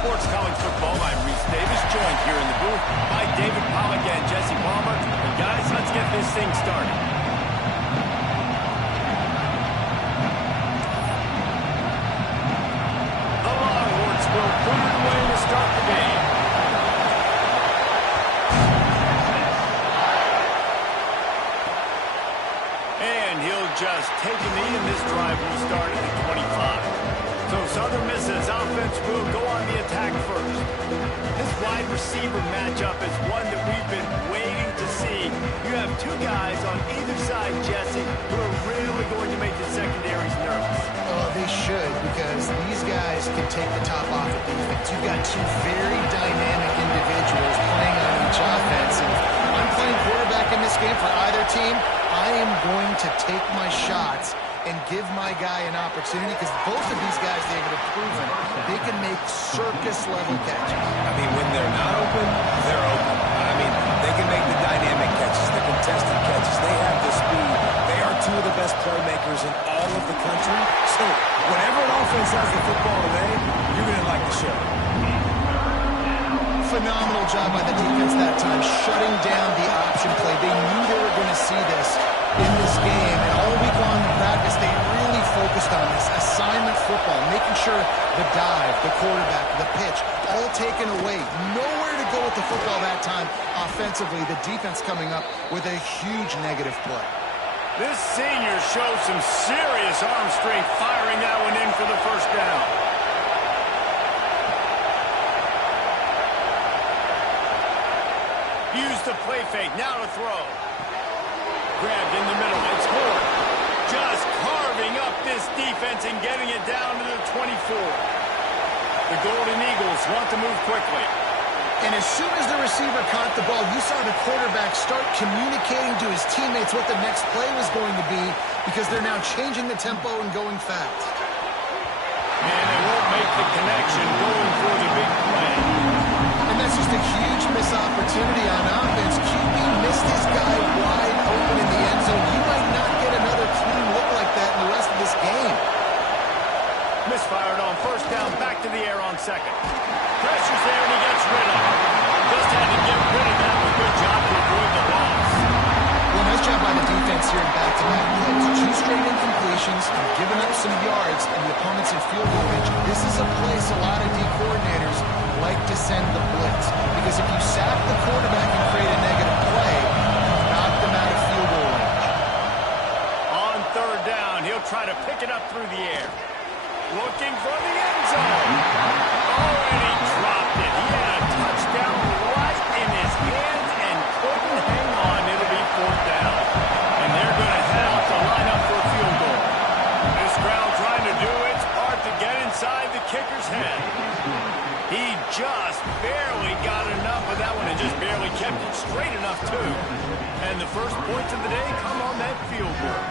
Sports College Football. I'm Reese Davis, joined here in the booth by David Pollack and Jesse Palmer. And guys, let's get this thing started. The Longhorns will put it away to start the game. And he'll just take a knee, and this drive will start at the 25. So Southern Miss's offense will go on the attack first. This wide receiver matchup is one that we've been waiting to see. You have two guys on either side, Jesse, who are really going to make the secondaries nervous. Oh, they should, because these guys can take the top off of defense. You've got two very dynamic individuals playing on each offense. And if I'm playing quarterback in this game for either team, I am going to take my shots and give my guy an opportunity, because both of these guys, David, have proven they can make circus-level catches. I mean, when they're not open, they're open. I mean, they can make the dynamic catches, the contested catches. They have the speed. They are two of the best playmakers in all of the country. So whenever an offense has the football today, you're going to like the show. Phenomenal job by the defense that time, shutting down the option play. They knew they were going to see this in this game, and all week long in practice, they really focused on this assignment football, making sure the dive, the quarterback, the pitch, all taken away. Nowhere to go with the football that time offensively. The defense coming up with a huge negative play. This senior shows some serious arm strength, firing that one in for the first down. Use the play fake, now to throw. Grabbed in the middle, it's Horn. Just carving up this defense and getting it down to the 24. The Golden Eagles want to move quickly. And as soon as the receiver caught the ball, you saw the quarterback start communicating to his teammates what the next play was going to be, because they're now changing the tempo and going fast. And they won't make the connection going for the big play. And that's just a huge missed opportunity on offense. QB missed his guy wide open in the end zone. You might not get another clean look like that in the rest of this game. Misfired on first down, back to the air on second. Pressure's there and he gets rid of it. Just had to get rid of that. A good job to avoid the loss. Well, nice job by the defense here in back-to-back plays. Two straight incompletions, giving up some yards, and the opponent's in field goal range. This is a place a lot of D coordinators like to send the blitz, because if you sack the quarterback and create a negative play, knock them out of field goal range. On third down, he'll try to pick it up through the air. Looking for the end zone. Oh, and he dropped it. He had a touchdown right in his hands and couldn't hang on. It'll be fourth down. And they're going to head out to line up for a field goal. This crowd trying to do its part to get inside the kicker's head. He just barely got enough of that one and just barely kept it straight enough, too. And the first points of the day come on that field goal.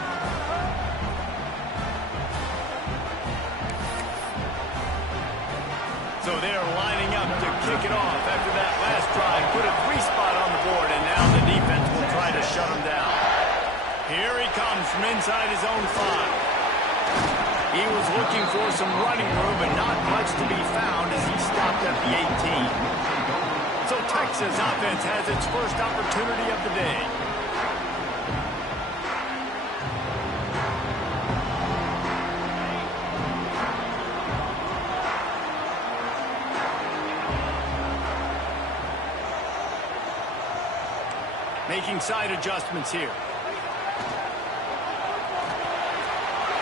So they're lining up to kick it off after that last drive. Put a 3-spot on the board, and now the defense will try to shut him down. Here he comes from inside his own 5. He was looking for some running room, but not much to be found as he stopped at the 18. So Texas offense has its first opportunity of the day. Making side adjustments here.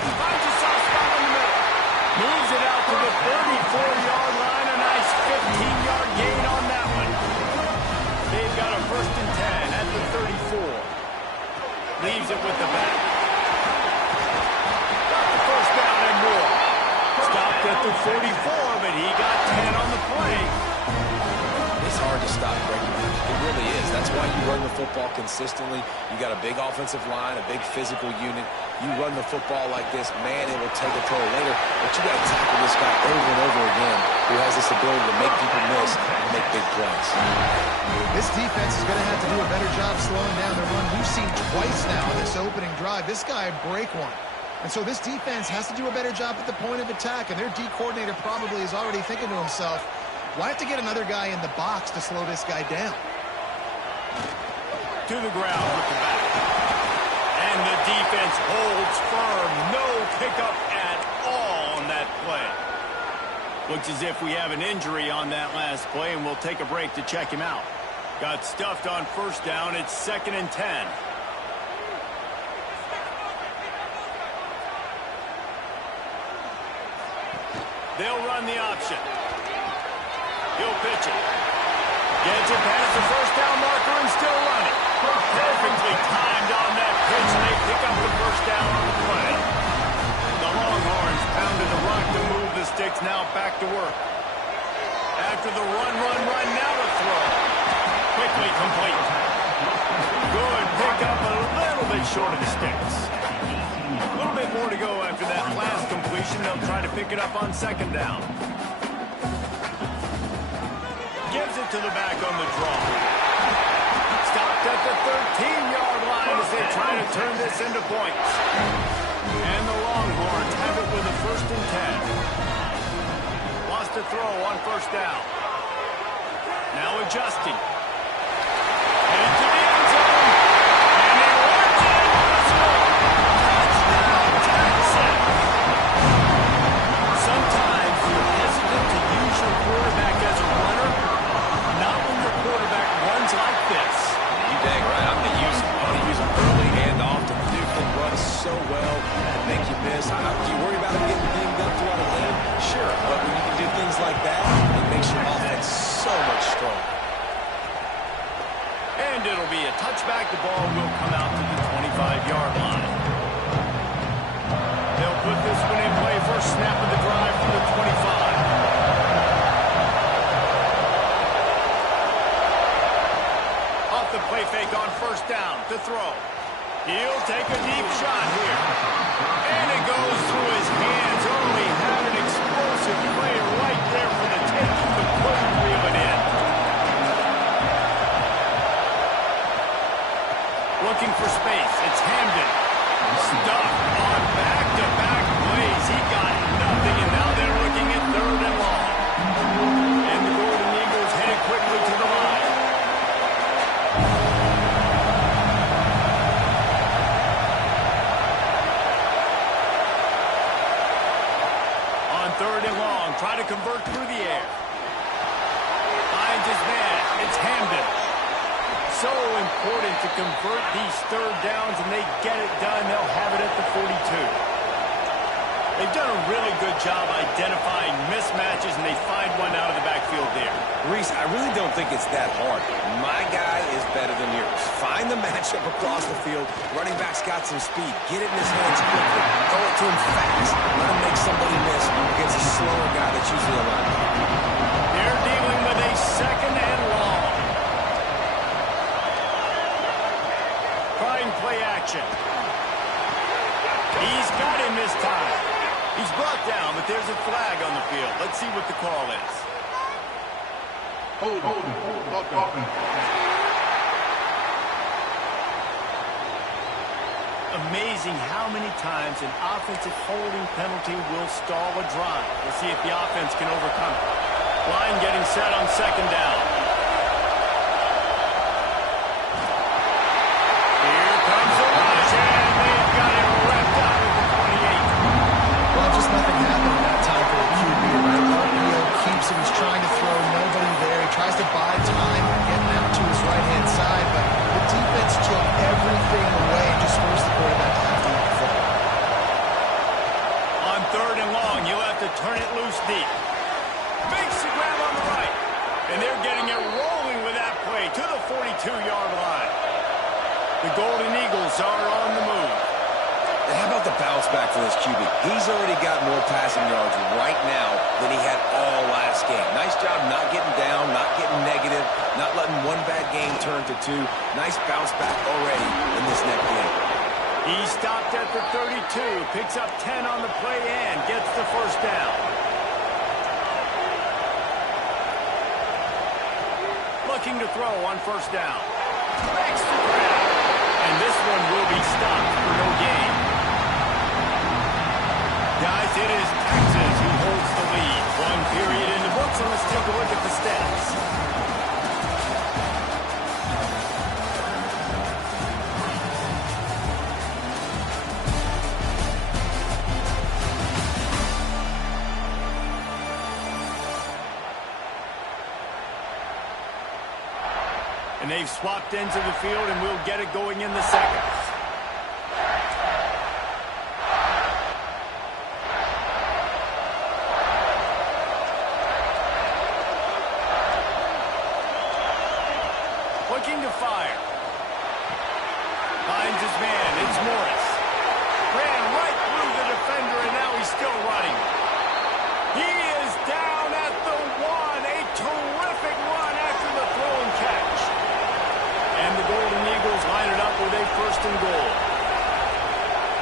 Finds a soft spot in the middle. Moves it out to the 34-yard line. A nice 15-yard gain on that one. They've got a 1st and 10 at the 34. Leaves it with the back. Got the 1st down and more. Stopped at the 44, but he got 10 on the play. It's hard to stop Greg Newsome. It really is. That's why you run the football consistently. You got a big offensive line, a big physical unit. You run the football like this, man, it will take a toll later. But you got to tackle this guy over and over again who has this ability to make people miss and make big plays. This defense is going to have to do a better job slowing down the run. We've seen twice now in this opening drive. This guy break one. And so this defense has to do a better job at the point of attack. And their D coordinator probably is already thinking to himself, well, I have to get another guy in the box to slow this guy down. To the ground with the back. And the defense holds firm. No pickup at all on that play. Looks as if we have an injury on that last play, and we'll take a break to check him out. Got stuffed on 1st down. It's 2nd and 10. They'll run the option. He'll pitch it. Gets it past the 1st down marker and still running. Perfectly timed on that pitch. They pick up the 1st down on the play. The Longhorns pounded the rock to move the sticks. Now back to work. After the run, now to throw. Quickly complete. Good pickup, a little bit short of the sticks. A little bit more to go after that last completion. They'll try to pick it up on 2nd down. Gives it to the back on the draw. Stopped at the 13-yard line as they try to turn this into points. And the Longhorns have it with a 1st and 10. Lost a throw on 1st down. Now adjusting. Headed to the end zone. And he works it into the score. Touchdown, Texas. Sometimes you're hesitant to use your quarterback as a runner. Not when your quarterback runs like this. You dang right. I'm going to use him. I'm going to use him early and often. The dude can run so well and make you miss. Do you worry about him getting dinged up throughout a game? Sure. But when you can do things like that, it makes your offense so much stronger. And it'll be a touchback. The ball will come out to the 25-yard line. They'll put this one in play. First snap of the drive from the 25. The play fake on 1st down to throw. He'll take a deep shot here. And it goes through his hands. Oh, he had an explosive player right there for the taking, but couldn't reel it in. Looking for space. It's Hamden. Stuffed on back-to-back plays. He got nothing, and now they're looking at 3rd and long. And the Golden Eagles headed quickly to the line. Try to convert through the air. Finds his man. It's Hamden. So important to convert these 3rd downs, and they get it done. They'll have it at the 42. They've done a really good job identifying mismatches, and they find one out of the backfield there. Reese, I really don't think it's that hard. My guy is better than yours. Find the matchup across the field. Running back's got some speed. Get it in his hands quickly. Throw it to him fast. Let him make somebody miss against a slower guy that's usually a linebacker. They're dealing with a 2nd and long. Trying play action. He's got him this time. He's brought down, but there's a flag on the field. Let's see what the call is. Hold. Amazing how many times an offensive holding penalty will stall a drive. We'll see if the offense can overcome it. Line getting set on 2nd down. Here comes the rush, and they've got it wrapped up at the 28. Well, just nothing happened in that time for the QB, right? RPO keeps him. He's trying to throw. Nobody there. He tries to buy time getting out to his right-hand side, but the defense The Golden Eagles are on the move. How about the bounce back for this QB? He's already got more passing yards right now than he had all last game. Nice job not getting down, not getting negative, not letting one bad game turn to two. Nice bounce back already in this next game. He stopped at the 32, picks up 10 on the play and gets the first down. Looking to throw on first down. Makes the grab. And this one will be stopped for no gain. Guys, it is Texas who holds the lead. One period in the books, and let's take a look at the stats. And they've swapped into the field, and we'll get it going in the second. Looking to fire. Finds his man. It's Morris. Ran right through the defender, and now he's still running. He is down at the 1. A terrific run after the throw and catch. And the Golden Eagles line it up with a first and goal.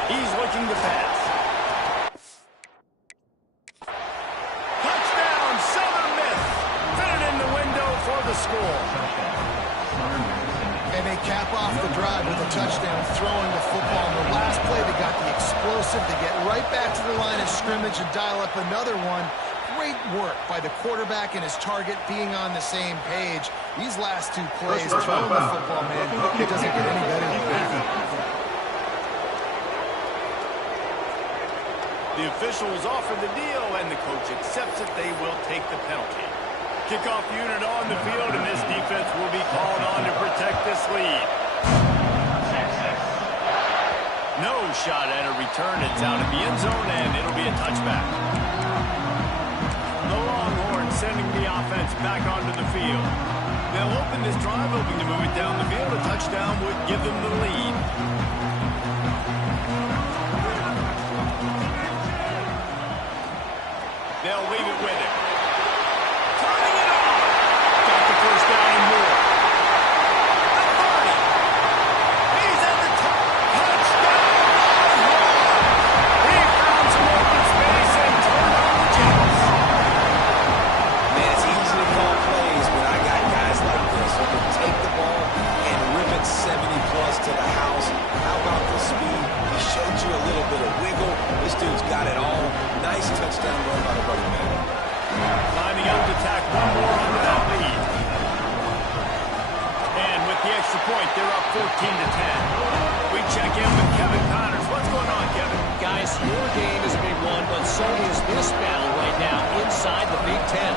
He's looking to pass. Touchdown, Southern Miss. Fit it in the window for the score. And they cap off the drive with a touchdown, throwing the football. In the last play, they got the explosive to get right back to the line of scrimmage and dial up another one. Great work by the quarterback and his target being on the same page. These last two plays, throwing the football, man, it doesn't get any better than that. The officials offer the deal, and the coach accepts it. They will take the penalty. Kickoff unit on the field, and this defense will be called on to protect this lead. No shot at a return. It's out of the end zone, and it'll be a touchback. The Longhorns sending the offense back onto the field. They'll open this drive, hoping to move it down the field. A touchdown would give them the lead. They'll leave it with him. Turning it on. Got the first down and more. The 30. He's at the top. Touchdown. He found some open space and turned on the Jets. Man, it's easy to call plays when I got guys like this who can take the ball and rip it 70-plus to the house. How about the speed? He showed you a little bit of wiggle. This dude's got it all. Nice touchdown run by the running back. Climbing out to tack one more onto that lead. And with the extra point, they're up 14-10. We check in with Kevin Connors. What's going on, Kevin? Guys, your game is a big one, but so is this battle right now inside the Big Ten.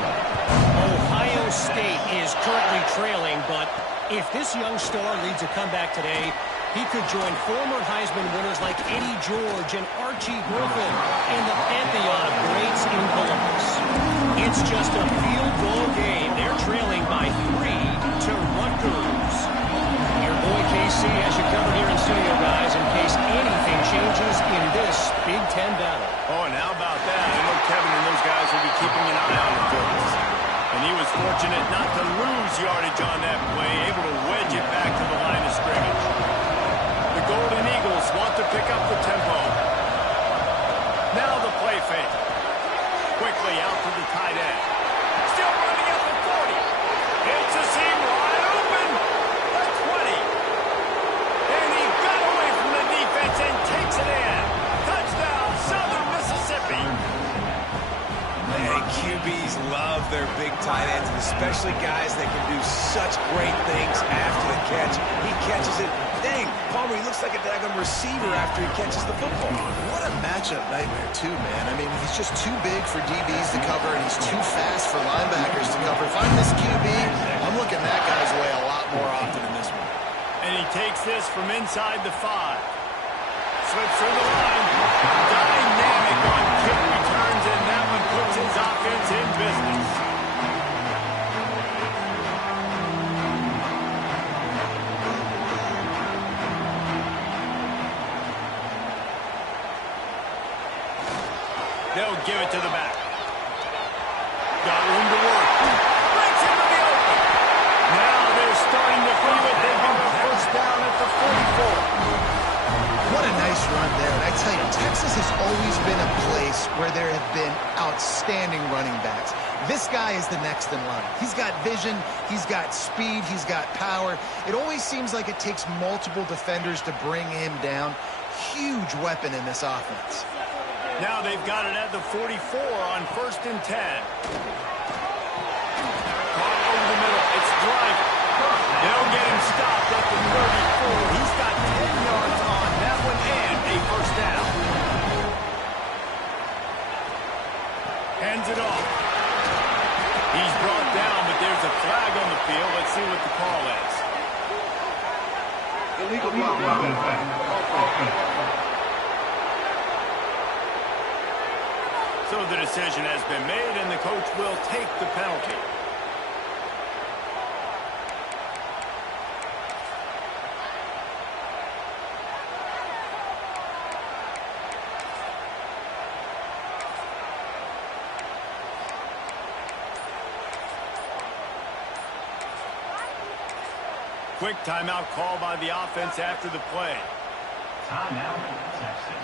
Ohio State is currently trailing, but if this young star leads a comeback today, he could join former Heisman winners like Eddie George and Archie Griffin in the pantheon of greats in Columbus. It's just a field goal game. They're trailing by 3 to Rutgers. Your boy KC has you covered here in studio, guys, in case anything changes in this Big Ten battle. Oh, and how about that? I know Kevin and those guys will be keeping an eye on the Phillies. And he was fortunate not to lose yardage on that play, able to wedge it back to the line of scrimmage. The Golden Eagles want to pick up the tempo. Now the play fake. Quickly out to the tight end. Still running at the 40. It's a seam wide open. The 20. And he got away from the defense and takes it in. Touchdown, Southern Mississippi. Man, QBs love their big tight ends, and especially guys that can do such great things after the catch. He catches it. Dang, Palmer, he looks like a daggum receiver after he catches the football. What a matchup nightmare, too, man. I mean, he's just too big for DBs to cover, and he's too fast for linebackers to cover. If I'm this QB, I'm looking that guy's way a lot more often than this one. And he takes this from inside the 5. Slips through the line. Dynamic on kick returns, and that one puts his offense in business. They'll give it to the back. Got room to work. Breaks into the open. Now they're starting to feel it. They've got a first down at the 44. What a nice run there. And I tell you, Texas has always been a place where there have been outstanding running backs. This guy is the next in line. He's got vision, he's got speed, he's got power. It always seems like it takes multiple defenders to bring him down. Huge weapon in this offense. Now they've got it at the 44 on 1st and 10. Caught over the middle. It's Driver. They'll get him stopped at the 34. He's got 10 yards on that one and a first down. Hands it off. He's brought down, but there's a flag on the field. Let's see what the call is. Illegal block. So the decision has been made, and the coach will take the penalty. Quick timeout call by the offense after the play. Timeout, Texas.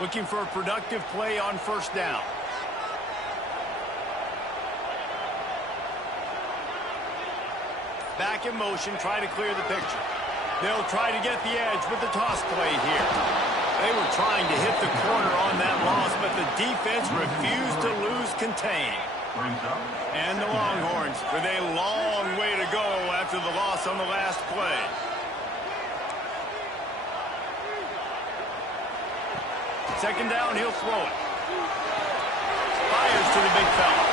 Looking for a productive play on 1st down. Back in motion, try to clear the picture. They'll try to get the edge with the toss play here. They were trying to hit the corner on that loss, but the defense refused to lose contain. And the Longhorns with a long way to go after the loss on the last play. Second down, he'll throw it. Fires to the big fella.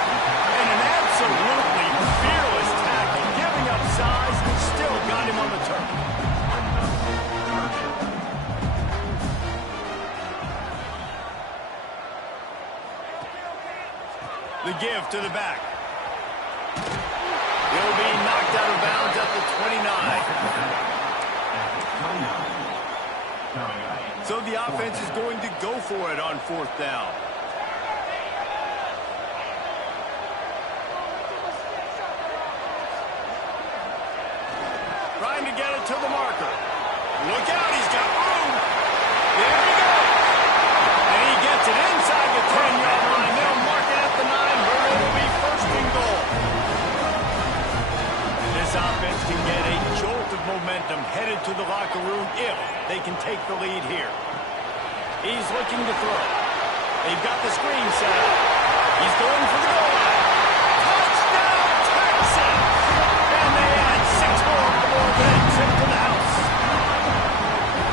And an absolutely fearless tackle, giving up size, but still got him on the turn. The give to the back. He'll be knocked out of bounds at the 29. So the offense is going to go for it on 4th down. Trying to get it to the marker. Look out, he's got room. There he goes. And he gets it inside the 10-yard line. They'll mark it at the 9, where it'll be 1st and goal. This offense can get a jolt of momentum headed to the locker room if they can take the lead here. He's looking to throw. They've got the screen set up. He's going for the goal line. Touchdown, Texas! And they add 6 more than a trip to the house.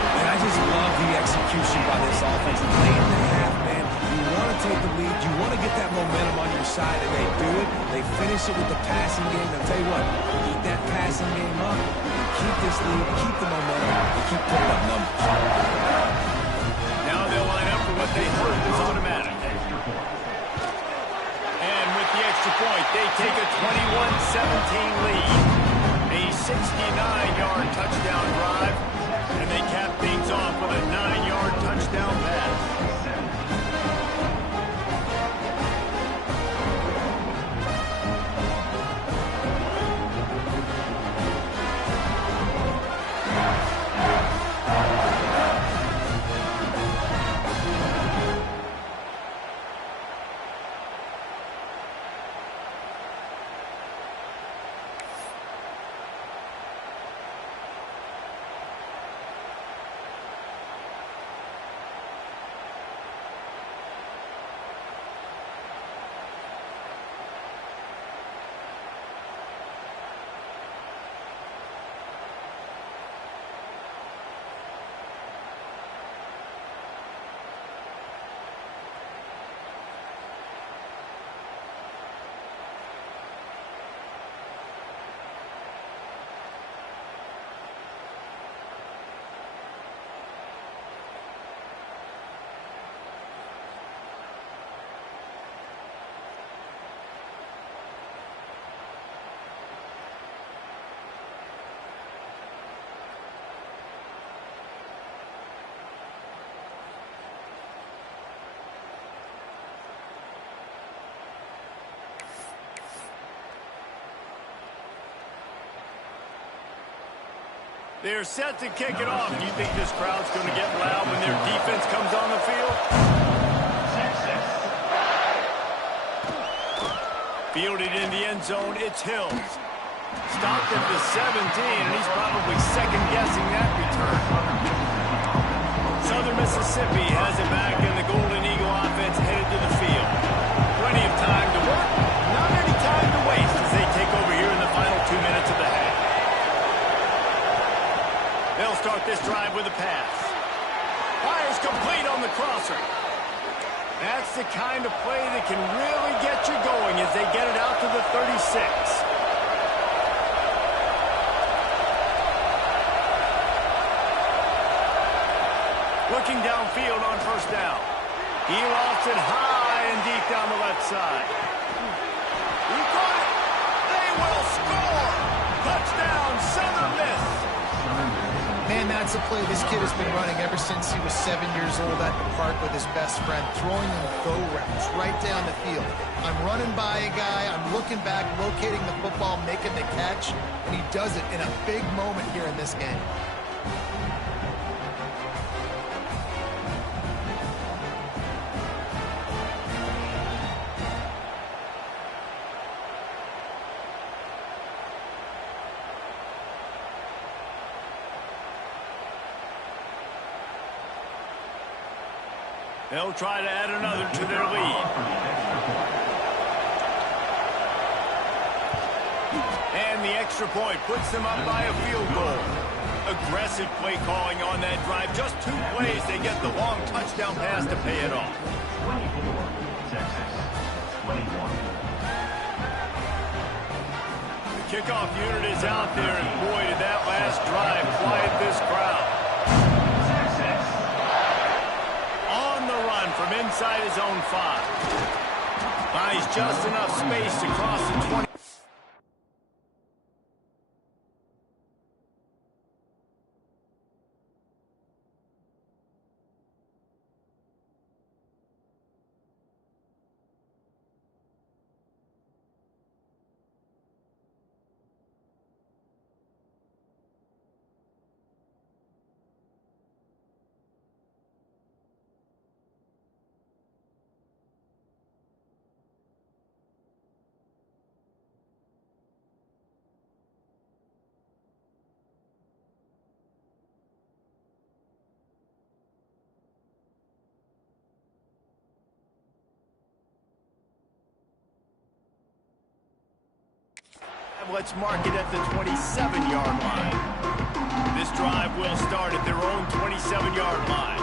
And I just love the execution by this offense. Late in the half, man, you want to take the lead. You want to get that momentum on your side, and they do it. They finish it with the passing game. I'll tell you what, keep that passing game up. Keep this lead, keep the momentum, and keep putting up numbers. Now they'll line up for what they hope is automatic. And with the extra point, they take a 21-17 lead. A 69-yard touchdown drive, and they cap things off with a 9-yard touchdown pass. They're set to kick it off. Do you think this crowd's going to get loud when their defense comes on the field? Fielded in the end zone, it's Hills. Stopped at the 17, and he's probably second-guessing that return. Southern Mississippi has it back, and the Golden Eagle offense headed to the field. Plenty of time to work, not any time to waste as they take over here in the final 2 minutes of the half. They'll start this drive with a pass. Fires complete on the crosser. That's the kind of play that can really get you going as they get it out to the 36. Looking downfield on first down. He lofts it high and deep down the left side. He got it. They will score. Touchdown, Southern Miss. Man, that's a play this kid has been running ever since he was 7 years old at the park with his best friend, throwing them go routes right down the field. I'm running by a guy, I'm looking back, locating the football, making the catch, and he does it in a big moment here in this game. They'll try to add another to their lead. And the extra point puts them up by a field goal. Aggressive play calling on that drive. Just 2 plays, they get the long touchdown pass to pay it off. 24, Texas, 21. The kickoff unit is out there, and boy, did that last drive quiet this crowd. From inside his own 5. Buys just enough space to cross the 20. Let's mark it at the 27-yard line. This drive will start at their own 27-yard line.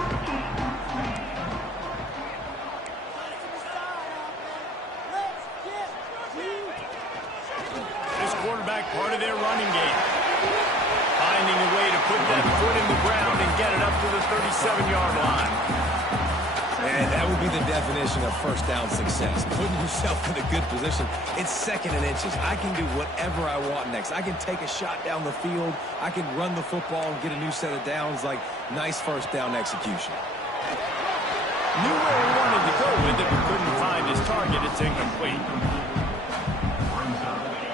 This quarterback part of their running game. Finding a way to put that foot in the ground and get it up to the 37-yard line. And that would be the definition of first down success. Putting yourself in a good position. It's second and inches. I can do whatever I want next. I can take a shot down the field. I can run the football and get a new set of downs. Like, nice first down execution. Knew where he wanted to go with it, but couldn't find his target. It's incomplete.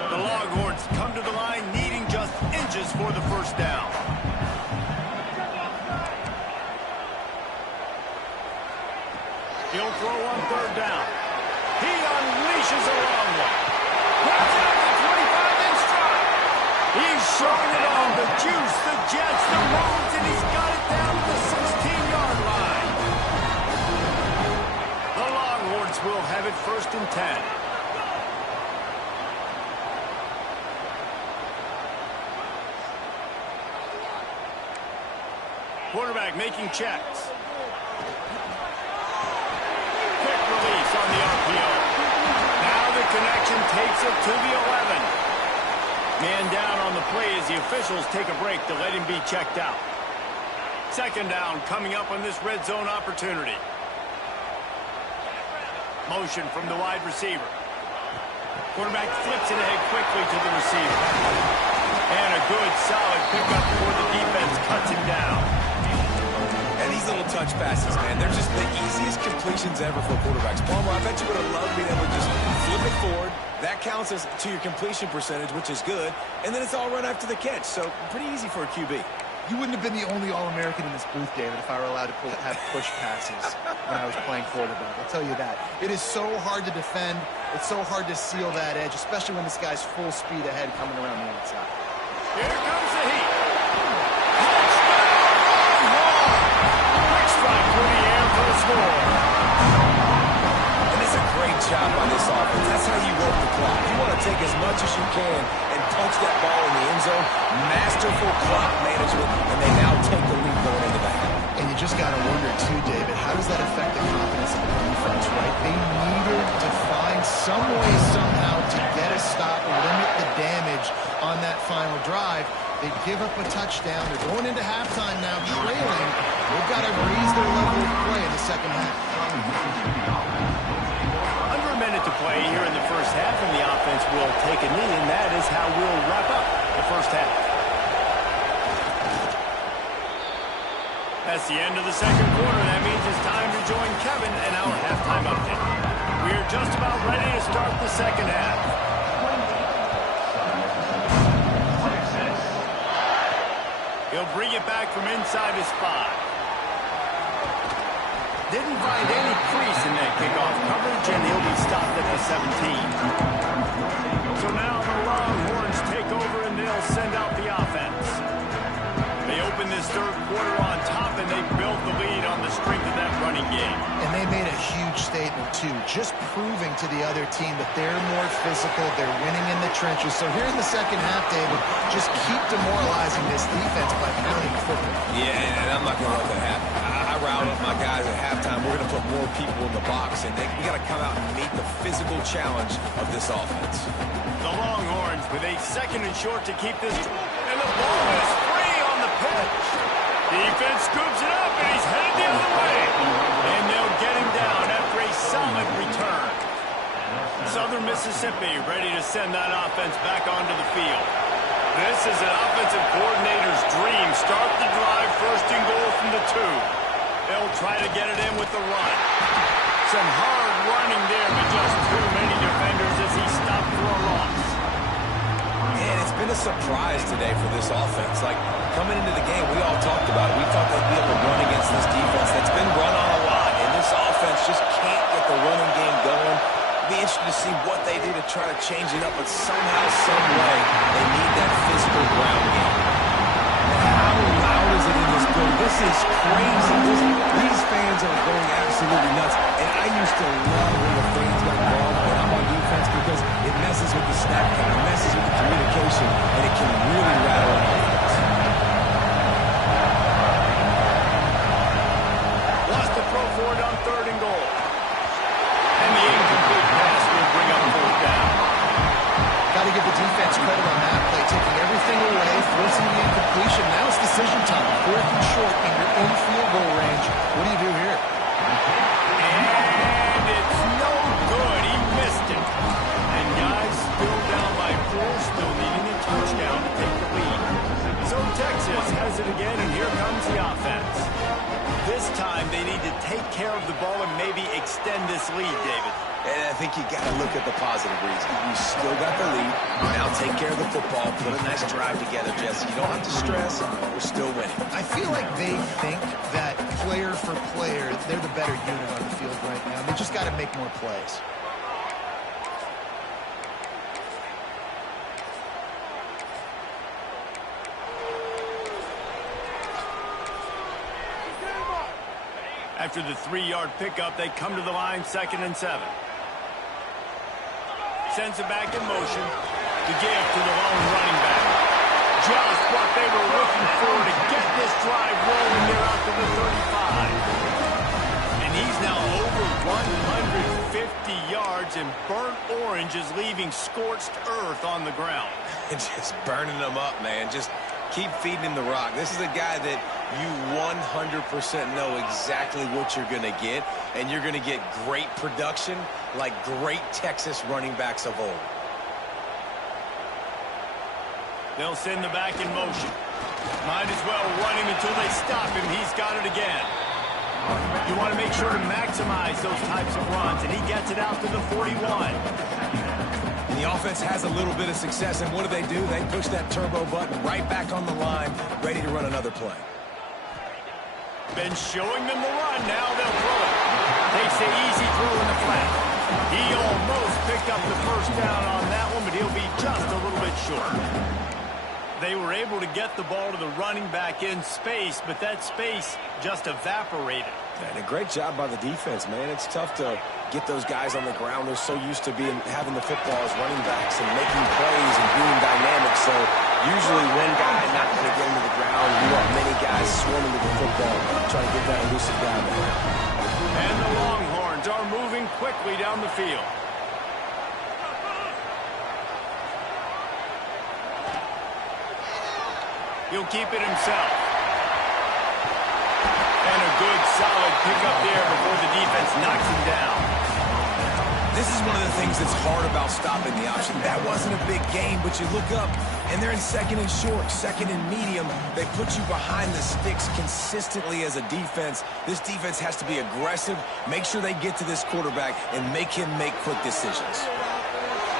The Longhorns come to the line needing just inches for the first down. He'll throw on third down. He unleashes a long one. Grabs it at the 25 in stride. He's showing it all. The juice, the jets, the moves, and he's got it down to the 16-yard line. The Longhorns will have it 1st and 10. Quarterback making checks. On the RPO. Now the connection takes it to the 11. Man down on the play as the officials take a break to let him be checked out. 2nd down coming up on this red zone opportunity. Motion from the wide receiver. Quarterback flips it ahead quickly to the receiver. And a good solid pickup before the defense cuts him down. And these little touch passes, man, they're just the easiest completions ever for quarterbacks. Palmer, I bet you would have loved being able to just flip it forward. That counts as to your completion percentage, which is good. And then it's all run after the catch, so pretty easy for a QB. You wouldn't have been the only All-American in this booth, David, if I were allowed to have push passes when I was playing quarterback. I'll tell you that. It is so hard to defend. It's so hard to seal that edge, especially when this guy's full speed ahead coming around the outside. Here comes the heat. Touchdown! Quick strike through the air for the score. And it's a great job by this offense. That's how you work the clock. You want to take as much as you can and punch that ball in the end zone. Masterful clock management, and they now take the lead going into the half. And you just got to wonder, too, David, how does that affect the confidence of the defense, right? They needed to find some way, somehow, to get a stop and limit the damage on that final drive. They give up a touchdown. They're going into halftime now, trailing. They've got to raise their level of play in the second half. Under a minute to play here in the first half, and the offense will take a knee, and that is how we'll wrap up the first half. That's the end of the second quarter. That means it's time to join Kevin and our halftime update. We're just about ready to start the second half. He'll bring it back from inside his 5. Didn't find any crease in that kickoff coverage, and he'll be stopped at the 17. So now the Longhorns take over, and they'll send out the offense. They open this third quarter on top, and they built the lead on the strength of that running game. And they made a huge statement, too, just proving to the other team that they're more physical, they're winning in the trenches. So here in the second half, David, just keep demoralizing this defense by pounding the football. Yeah, and I'm not going to let that happen. I riled up my guys at halftime. We're going to put more people in the box, and we got to come out and meet the physical challenge of this offense. The Longhorns with a second and short to keep this, and the ball is free on the pitch. Defense scoops it up, and he's headed the other way. And they'll get him down after a solid return. Southern Mississippi ready to send that offense back onto the field. This is an offensive coordinator's dream. Start the drive, first and goal from the 2. They'll try to get it in with the run. Some hard running there, but just too many defenders as he stopped for a loss. And it's been a surprise today for this offense. Like, coming into the game, we all talked about it. We thought they'd be able to run against this defense that's been run on a lot, and this offense just can't get the running game going. Be interested to see what they do to try to change it up, but somehow, some way, they need that physical ground game. How loud is it in this building? This is crazy. These fans are going absolutely nuts. And I used to love when the fans got involved when I'm on defense because it messes with the snap count, it messes with the communication, and it can really rattle an offense. Lost the throw for it on third and goal. And the incomplete pass will bring up fourth down. Got to give the defense credit on that play, taking everything away, forcing the incompletion. Now it's decision time. Fourth and short, and you're in field goal range. What do you do here? And it's no good. He missed it. And guys still down by 4, still needing a touchdown to take the lead. So Texas has it again, and here comes the offense. This time they need to take care of the ball and maybe extend this lead, David. And I think you got to look at the positive reason. You still got the lead. Now take care of the football. Put a nice drive together, Jesse. You don't have to stress. We're still winning. I feel like they think that player for player, they're the better unit on the field right now. They just got to make more plays. After the 3-yard pickup, they come to the line, 2nd and 7. Sends it back in motion to give to the lone running back. Just what they were looking for to get this drive rolling there out to the 35. And he's now over 150 yards, and burnt orange is leaving scorched earth on the ground. Just burning them up, man. Just keep feeding him the rock. This is a guy that you 100% know exactly what you're going to get, and you're going to get great production like great Texas running backs of old. They'll send the back in motion. Might as well run him until they stop him. He's got it again. You want to make sure to maximize those types of runs, and he gets it out to the 41. And the offense has a little bit of success, and what do? They push that turbo button right back on the line, ready to run another play. Been showing them the run, now they'll throw it. Takes the easy throw in the flat. He almost picked up the first down on that one, but he'll be just a little bit short. They were able to get the ball to the running back in space, but that space just evaporated. And a great job by the defense, man. It's tough to get those guys on the ground. They're so used to having the football as running backs and making plays and being dynamic. So usually one guy not going to get into the ground. You want many guys swarming to the football, trying to get that elusive guy on the ground. And the Longhorns are moving quickly down the field. He'll keep it himself. And a good, solid pickup there before the defense knocks him down. This is one of the things that's hard about stopping the option. That wasn't a big gain, but you look up, and they're in second and short, second and medium. They put you behind the sticks consistently as a defense. This defense has to be aggressive, make sure they get to this quarterback, and make him make quick decisions.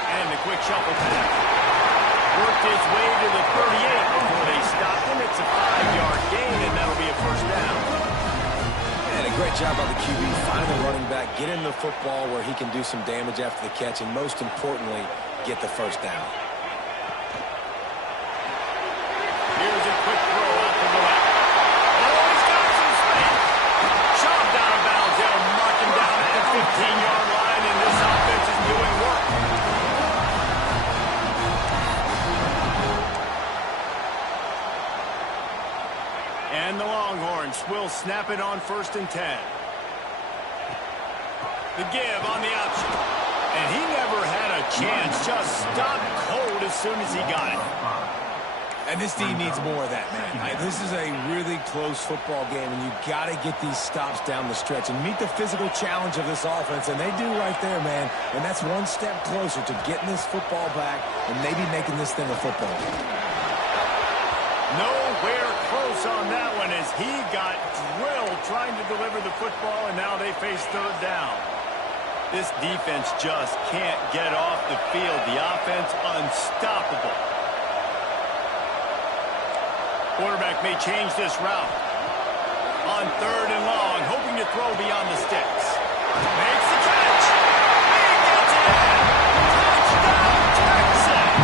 And the quick shuffle pass. Worked his way to the 38 before they stopped him. It's a 5-yard gain, and that'll be a first down. And a great job by the QB, finding the running back, get him the football where he can do some damage after the catch, and most importantly, get the first down. Here's a quick throw out to the left. Oh, he's got some space. Shoved out of bounds. They'll mark him down at the 15-yard line, and this offense is doing work. And the Longhorns will snap it on 1st and 10. The give on the option. And he never had a chance. Just stopped cold as soon as he got it. And this team needs more of that, man. This is a really close football game, and you've got to get these stops down the stretch and meet the physical challenge of this offense, and they do right there, man. And that's one step closer to getting this football back and maybe making this thing a football game. Nowhere close on that one as he got drilled trying to deliver the football, and now they face 3rd down. This defense just can't get off the field. The offense unstoppable. Quarterback may change this route. On 3rd and long, hoping to throw beyond the sticks. Makes the catch. He gets it in. Touchdown, Texas.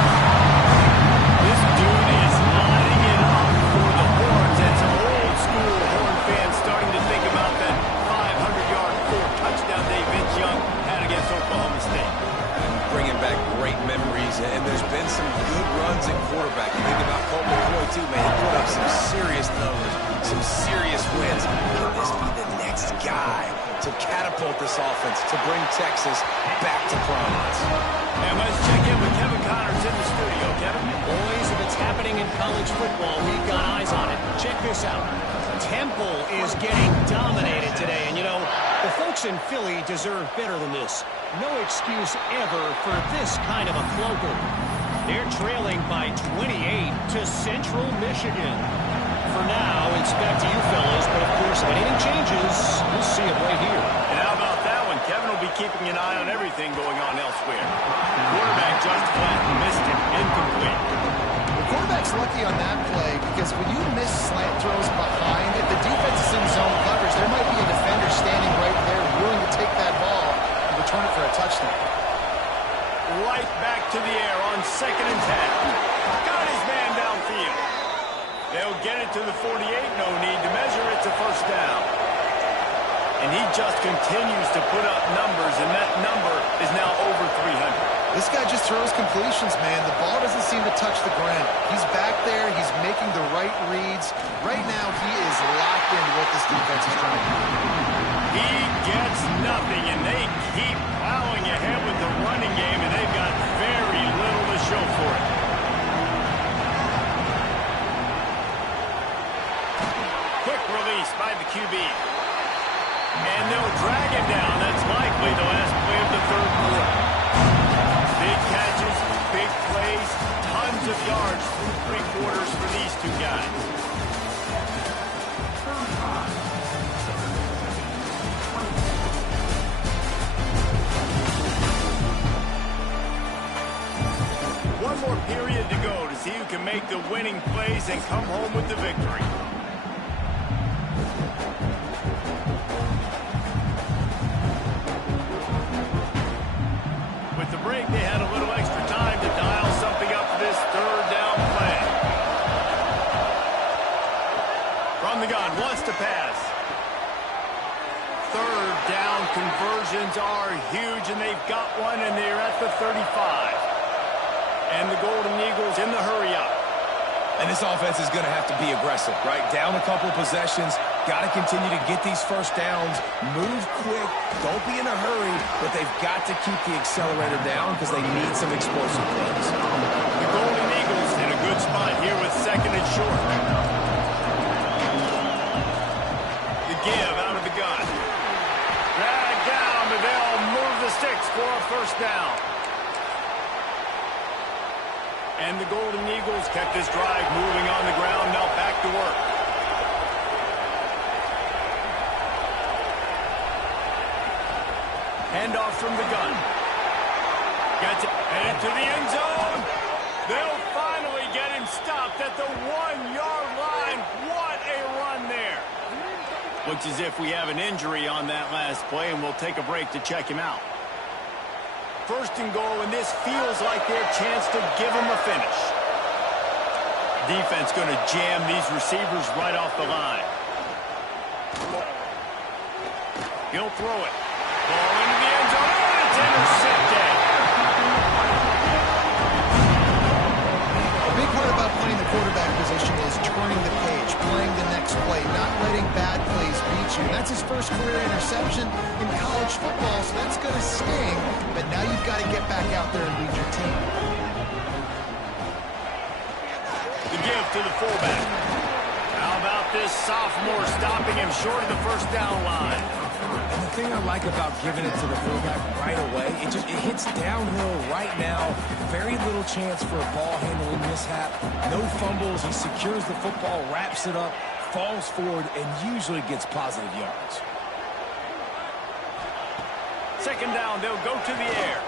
This dude is lighting it up for the Horns. And some old school Horn fans starting to think about that 500-yard 4-touchdown day Vince Young had against Oklahoma State. Bringing back great memories, and there's been some good runs in quarterback. You think about Colt McCoy, too, man. He put up some serious numbers, some serious wins. Can this be the next guy to catapult this offense, to bring Texas back to prominence? And let's check in with Kevin Connors in the studio. Kevin? Boys, if it's happening in college football, we've got eyes on it. Check this out. Temple is getting dominated today, and you know, the folks in Philly deserve better than this. No excuse ever for this kind of a clunker. They're trailing by 28 to Central Michigan. For now, it's back to you fellas, but of course, if anything changes, we'll see it right here. And how about that one? Kevin will be keeping an eye on everything going on elsewhere. Quarterback just flat missed it. Incomplete. The quarterback's lucky on that play because when you miss slant throws behind, if the defense is in zone coverage, there might be a defender standing right there willing to take that ball and return it for a touchdown. Right back to the air on 2nd and 10. Got his man downfield. They'll get it to the 48. No need to measure. It's a first down. And he just continues to put up numbers, and that number is now over 300. This guy just throws completions, man. The ball doesn't seem to touch the ground. He's back there. He's making the right reads. Right now, he is locked into what this defense is trying to do. He gets nothing, and they keep plowing ahead with the running game, and they've got very little to show for it. Quick release by the QB. And they'll drag him down. That's likely the last play of the 3rd quarter. Big catches, big plays, tons of yards through 3 quarters for these two guys. make the winning plays and come home with the victory. With the break, they had a little extra time to dial something up for this third down play. From the gun, wants to pass. Third down conversions are huge, and they've got one, and they're at the 35. And the Golden Eagles in the hurry-up. And this offense is going to have to be aggressive, right? Down a couple possessions, got to continue to get these first downs, move quick, don't be in a hurry, but they've got to keep the accelerator down because they need some explosive plays. The Golden Eagles in a good spot here with second and short. The give out of the gun. Drag down, but they'll move the sticks for a first down. And the Golden Eagles kept this drive moving on the ground, now back to work. Handoff from the gun. Gets it into the end zone. They'll finally get him stopped at the 1-yard line. What a run there. Looks as if we have an injury on that last play, and we'll take a break to check him out. First and goal, and this feels like their chance to give them a finish. Defense going to jam these receivers right off the line. He'll throw it. Ball into the end zone, and it's intercepted. A big part about playing the quarterback position is turning the page, playing the next play, not letting bad plays beat you. And that's his first career interception in college football, so that's going to sting. But now you've got to get back out there and lead your team. The give to the fullback. How about this sophomore stopping him short of the first down line? And the thing I like about giving it to the fullback right away, it hits downhill right now. Very little chance for a ball handling mishap. No fumbles. He secures the football, wraps it up, falls forward, and usually gets positive yards. Second down, they'll go to the air.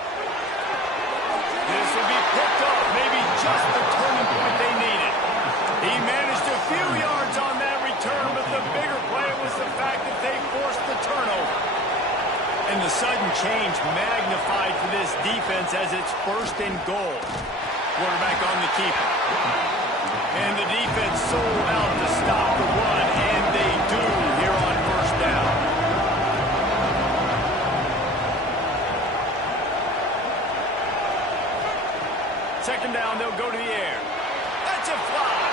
This will be picked up, maybe just the turning point they needed. He managed a few yards on that return, but the bigger play was the fact that they forced the turnover. And the sudden change magnified for this defense as it's first and goal. Quarterback on the keeper. And the defense sold out to stop the run, and they do here on first down. Second down, they'll go to the air. That's a fly.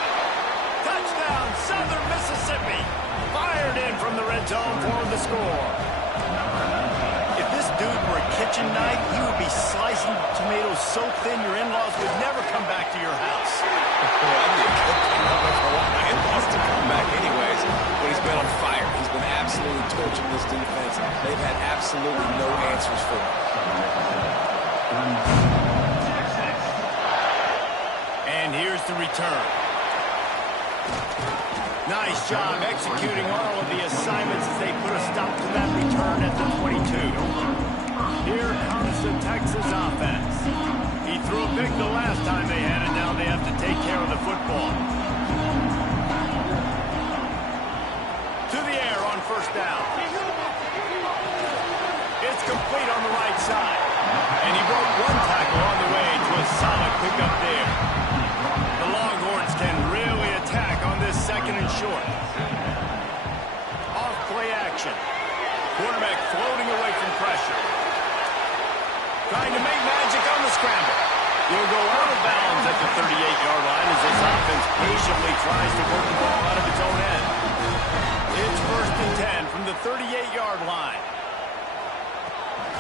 Touchdown, Southern Mississippi. Fired in from the red zone for the score. If this dude were a kitchen knife, he would be slicing tomatoes so thin your in-laws would never come back to your house. Well, that'd be a good thing. I don't know if I want my in-laws to come back anyways, but he's been on fire. He's been absolutely torching this defense. They've had absolutely no answers for him. And here's the return. Nice job executing all of the assignments as they put a stop to that return at the 22. Here comes the Texas offense. He threw a pick the last time they had it. Now they have to take care of the football. To the air on first down. It's complete on the right side. And he broke one tackle on the way to a solid pickup there. The Longhorns can really attack on this second and short. Off play action. Quarterback floating away from pressure. Trying to make magic on the scramble. He'll go out of bounds at the 38-yard line as this offense patiently tries to work the ball out of its own end. It's first and 10 from the 38-yard line.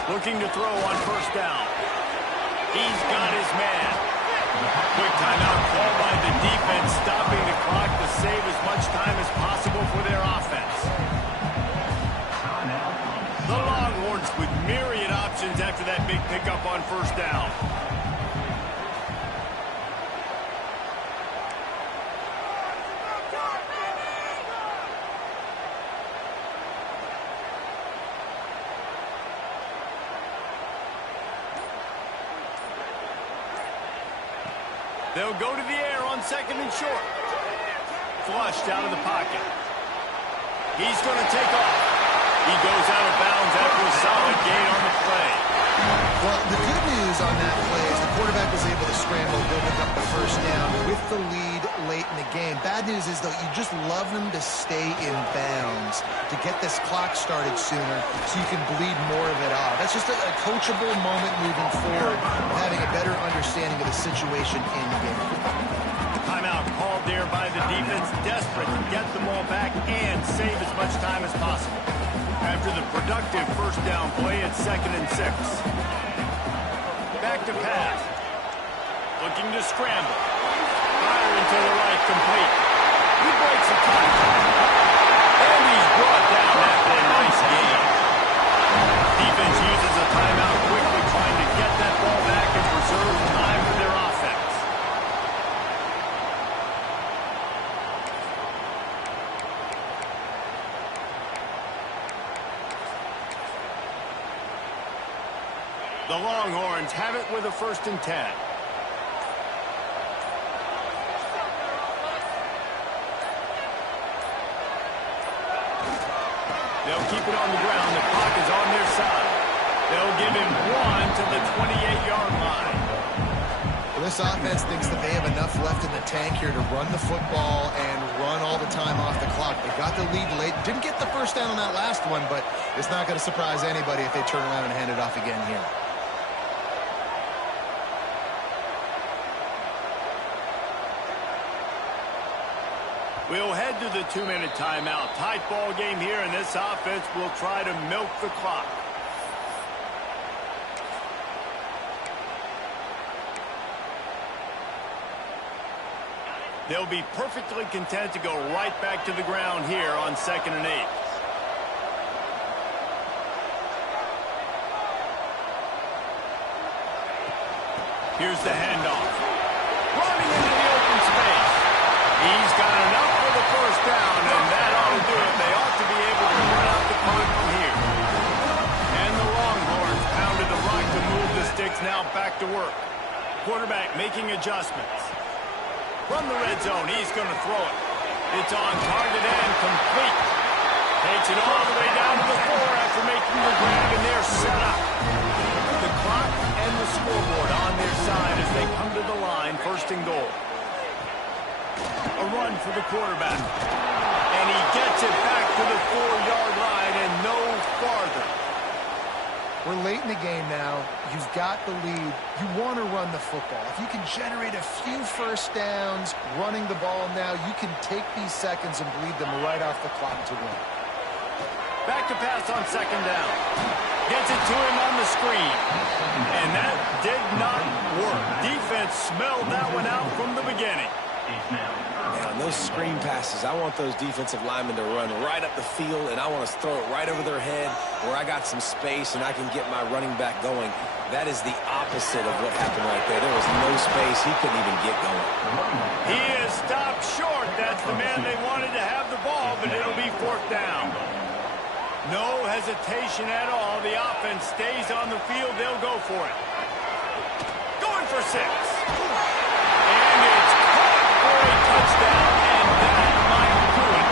Looking to throw on first down. He's got his man. Quick timeout called by the defense, stopping the clock to save as much time as possible for their offense. The Longhorns with myriad options after that big pickup on first down. They'll go to the air on on second and short. Flushed out of the pocket. He's going to take off. He goes out of bounds after a solid gain on the play. Well, the good news on that play is the quarterback was able to scramble, building up the first down with the lead late in the game. Bad news is, though, you just love them to stay in bounds to get this clock started sooner so you can bleed more of it off. That's just a coachable moment moving forward, having a better understanding of the situation in the game. Timeout called there by the defense, desperate to get the ball back and save as much time as possible. After the productive first down play at 2nd and 6. Back to pass. Looking to scramble. Firing to the right, complete. He breaks a tackle. And he's brought down after a nice gain. Defense uses a timeout quickly, trying to get that ball back and preserve time for their offense. The Longhorns have it with a 1st and 10. They'll keep it on the ground. The clock is on their side. They'll give him 1 to the 28-yard line. Well, this offense thinks that they have enough left in the tank here to run the football and run all the time off the clock. They got the lead late. Didn't get the first down on that last one, but it's not going to surprise anybody if they turn around and hand it off again here. We'll head to the 2-minute timeout. Tight ball game here, and this offense will try to milk the clock. They'll be perfectly content to go right back to the ground here on 2nd and 8. Here's the handoff. Running into the open space. He's got enough for the first down, and that ought to do it. They ought to be able to run out the clock from here. And the Longhorns pounded the rock to move the sticks, now back to work. Quarterback making adjustments. From the red zone, he's going to throw it. It's on target and complete. Takes it all the way down to the 4 after making the grab, and they're set up. The clock and the scoreboard on their side as they come to the line, 1st and goal. A run for the quarterback. And he gets it back to the 4-yard line and no farther. We're late in the game now. You've got the lead. You want to run the football. If you can generate a few first downs running the ball now, you can take these seconds and bleed them right off the clock to win. Back to pass on 2nd down. Gets it to him on the screen. And that did not work. Defense smelled that one out from the beginning. Now, on those screen passes, I want those defensive linemen to run right up the field, and I want to throw it right over their head where I got some space and I can get my running back going. That is the opposite of what happened right there. There was no space. He couldn't even get going. He is stopped short. That's the man they wanted to have the ball, but it'll be 4th down. No hesitation at all. The offense stays on the field. They'll go for it. Going for 6. And it's caught for a touchdown, and that might do it.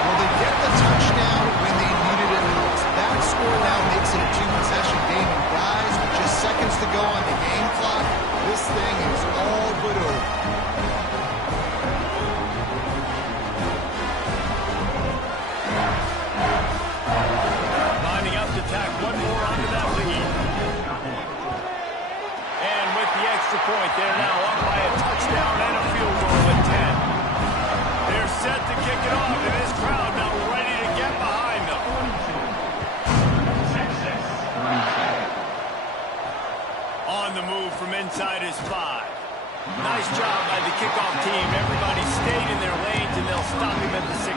Well, they get the touchdown when they needed it most. That score now makes it a 2-possession game. And guys, with just seconds to go on the game clock, this thing is all but over. Lining up to tack one more onto that lead. And with the extra point, they're now up by a touchdown and a field goal at 10. They're set to kick it off, and this crowd now ready to get behind them. On the move from inside his 5. Nice job by the kickoff team. Everybody stayed in their lanes, and they'll stop him at the 16.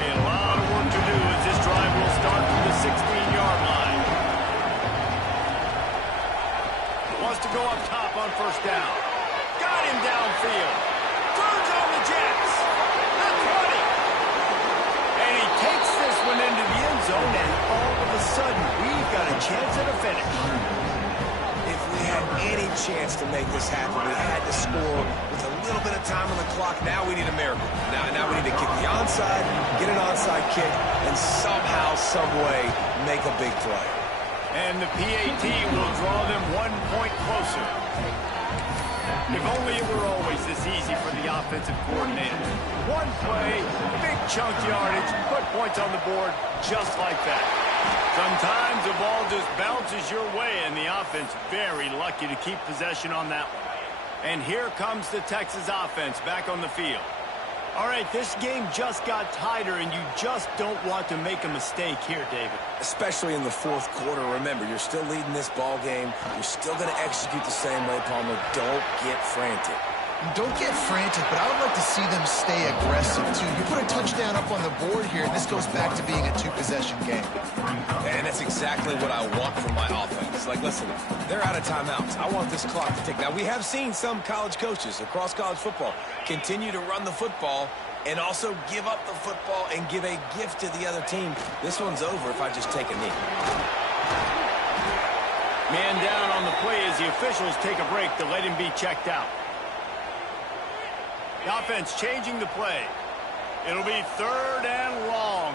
A lot of work to do as this drive will start from the 16-yard line. Wants to go up top on 1st down. Got him downfield. Turns on the Jets. The 20. And he takes this one into the end zone, and all of a sudden, we've got a chance at a finish. If we had any chance to make this happen. We had to score with a little bit of time on the clock. Now we need a miracle. Now we need to kick the onside, get an onside kick, and somehow, some way, make a big play. And the PAT will draw them 1 point closer. If only it were always this easy for the offensive coordinator. One play, big chunk yardage, put points on the board just like that. Sometimes the ball just bounces your way, and the offense very lucky to keep possession on that one. And here comes the Texas offense back on the field. All right, this game just got tighter, and you just don't want to make a mistake here, David. Especially in the fourth quarter. Remember, you're still leading this ball game. You're still going to execute the same way, Palmer. Don't get frantic. Don't get frantic, but I would like to see them stay aggressive, too. You put a touchdown up on the board here, and this goes back to being a two-possession game. And that's exactly what I want from my offense. Like, listen, they're out of timeouts. I want this clock to tick. Now, we have seen some college coaches across college football continue to run the football and also give up the football and give a gift to the other team. This one's over if I just take a knee. Man down on the play as the officials take a break to let him be checked out. The offense changing the play. It'll be 3rd and long.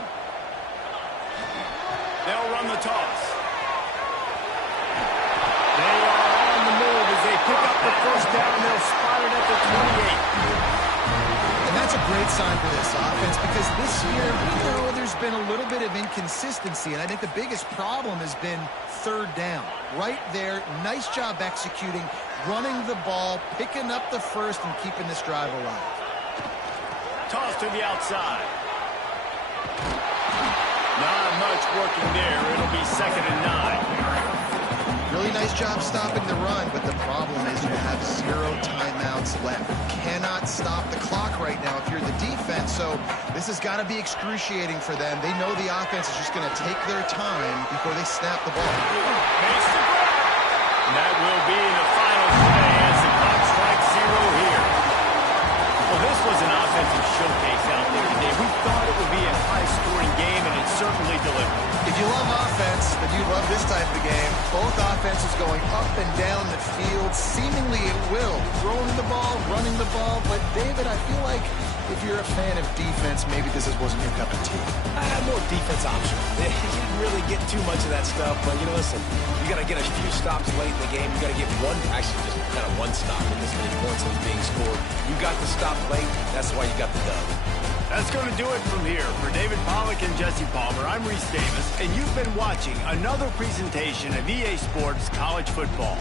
They'll run the toss. They are on the move as they pick up the first down. They'll spot it at the 28. And that's a great sign for this offense because this year, there's been a little bit of inconsistency, and I think the biggest problem has been 3rd down. Right there, nice job executing, running the ball, picking up the first, and keeping this drive alive. Toss to the outside. Not much working there. It'll be 2nd and 9. Really nice job stopping the run, but the problem is you have 0 timeouts left. You cannot stop the clock right now if you're the defense, so this has got to be excruciating for them. They know the offense is just going to take their time before they snap the ball. Makes the grab. And that will be the final play as the clock strikes 0 here. Well, this was an offensive showcase out there today. We thought it would be a high-scoring game, and it certainly delivered. If you love offense, then you love this type of game. Both offenses going up and down the field, seemingly at will. Throwing the ball, running the ball. But, David, I feel like if you're a fan of defense, maybe this wasn't your cup of tea. More defense option. You didn't really get too much of that stuff. But, listen, you got to get a few stops late in the game. You got to get actually just kind of one stop with this many points that was being scored. You got the stop late. That's why you got the dub. That's going to do it from here. For David Pollack and Jesse Palmer, I'm Reese Davis, and you've been watching another presentation of EA Sports College Football.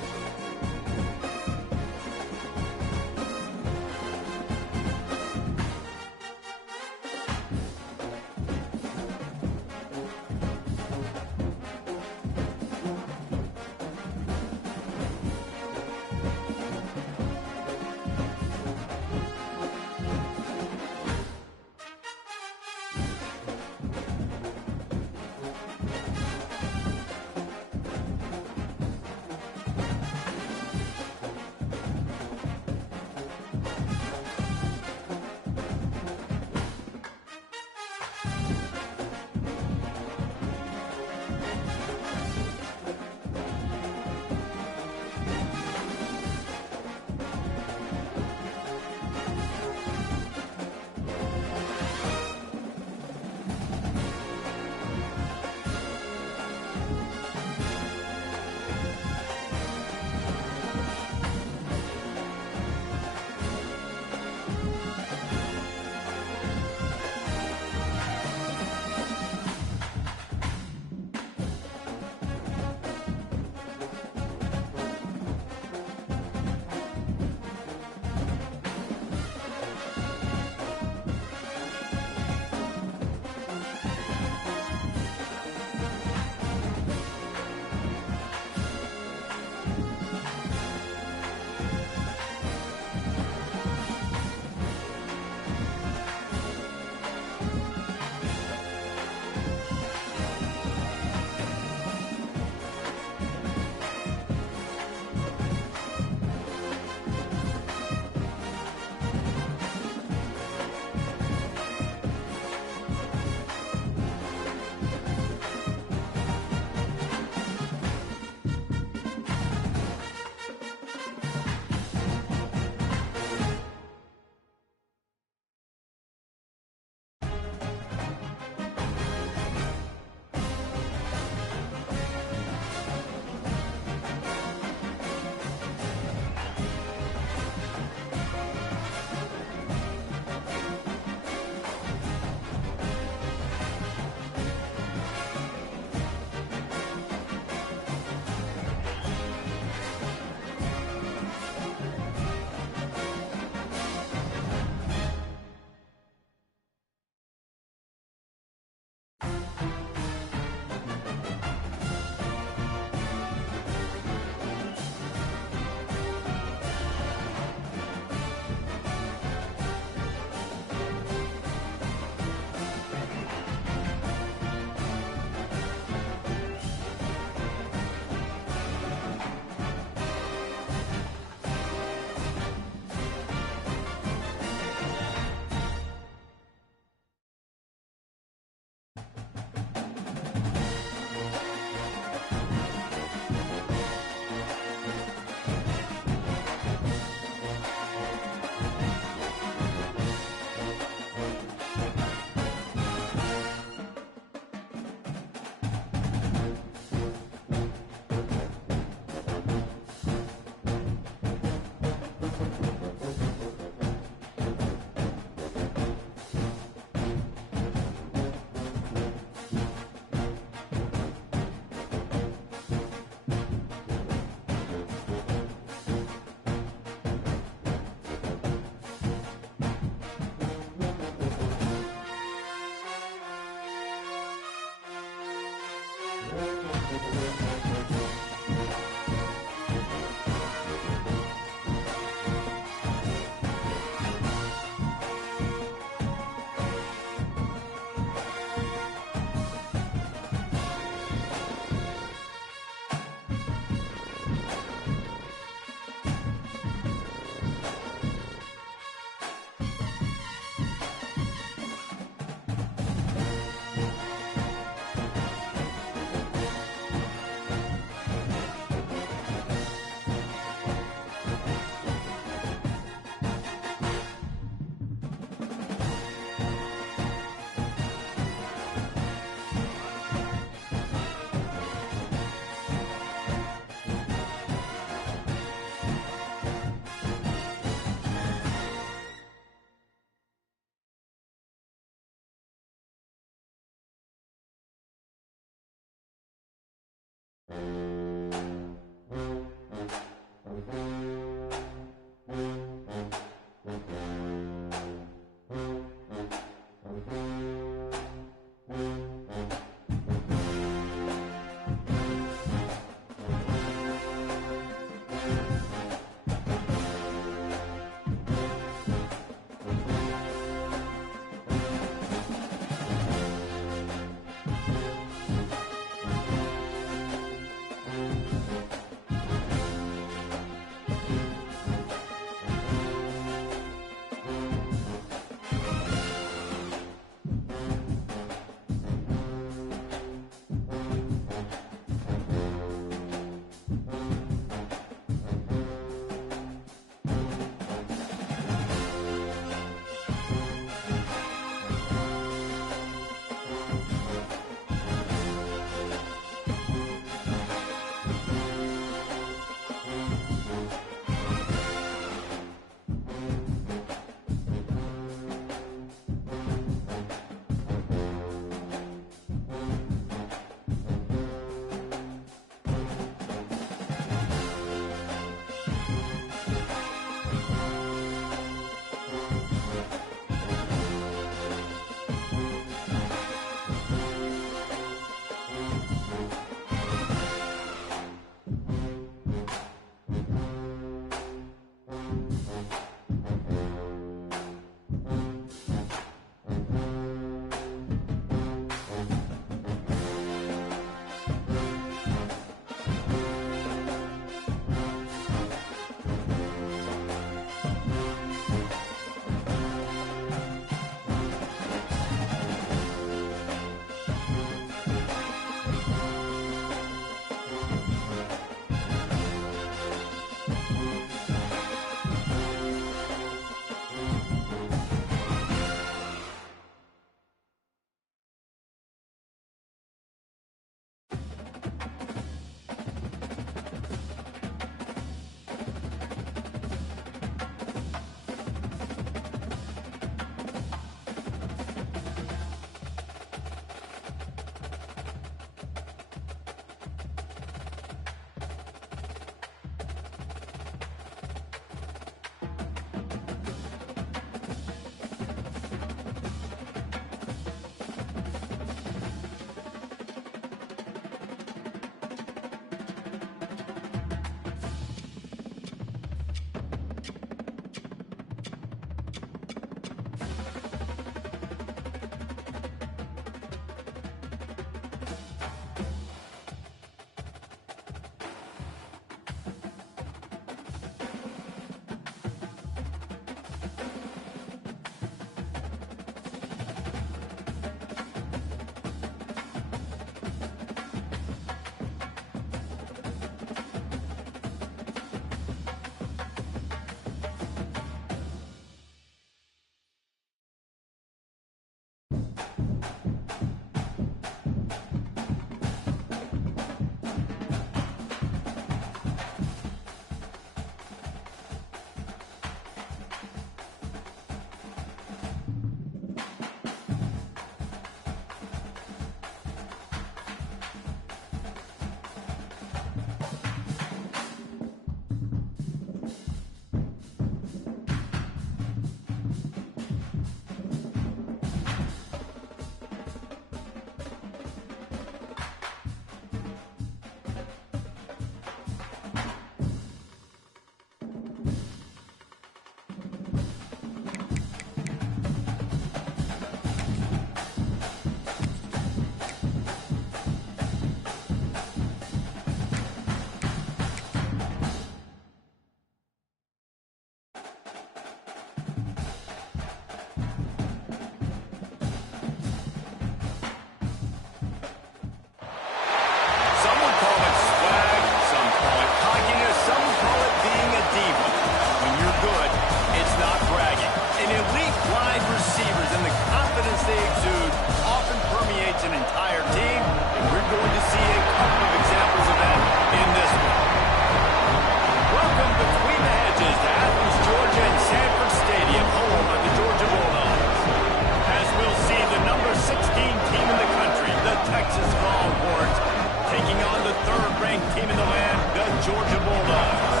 Georgia Bulldogs.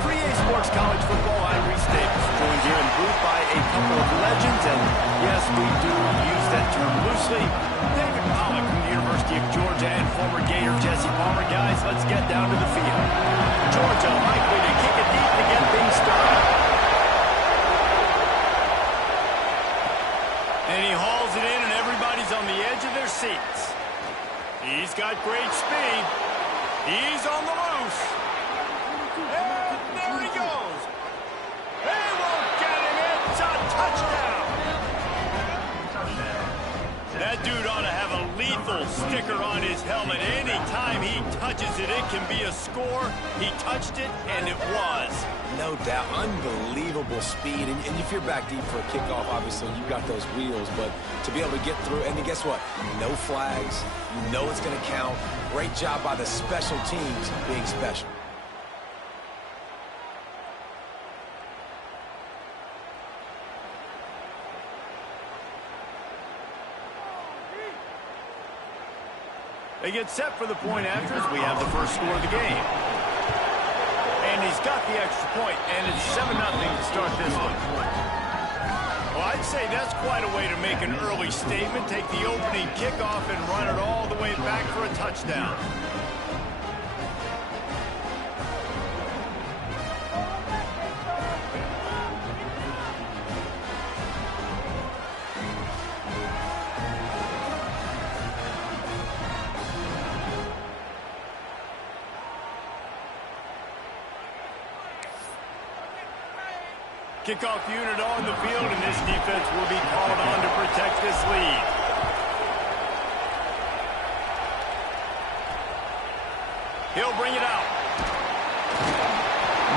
For EA Sports College Football, I'm Reese Davis, joined here in booth by a couple of legends, and yes, we do use that term loosely. David Pollack from the University of Georgia and former Gator Jesse Palmer. Guys, let's get down to the field. Georgia likely to kick it deep to get things started. And he hauls it in, and everybody's on the edge of their seats. He's got great speed. He's on the loose. And there he goes. They won't get him. It's a touchdown. That dude ought to have a lethal sticker on his helmet. Anytime he touches it, it can be a score. He touched it, and it was. No doubt. Unbelievable speed. And if you're back deep for a kickoff, obviously you got those wheels. But to be able to get through, and guess what? No flags. You know it's going to count. Great job by the special teams being special. They get set for the point after as we have the first score of the game. And he's got the extra point, and it's 7-0 to start this one. Well, I'd say that's quite a way to make an early statement. Take the opening kickoff and run it all the way back for a touchdown. Kickoff unit on the field, and this defense will be called on to protect this lead. He'll bring it out.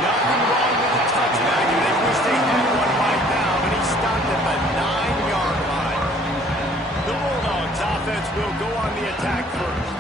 Nothing wrong with the touchback, and they wish they had one right now, but he stopped at the 9-yard line. The Bulldogs offense will go on the attack first.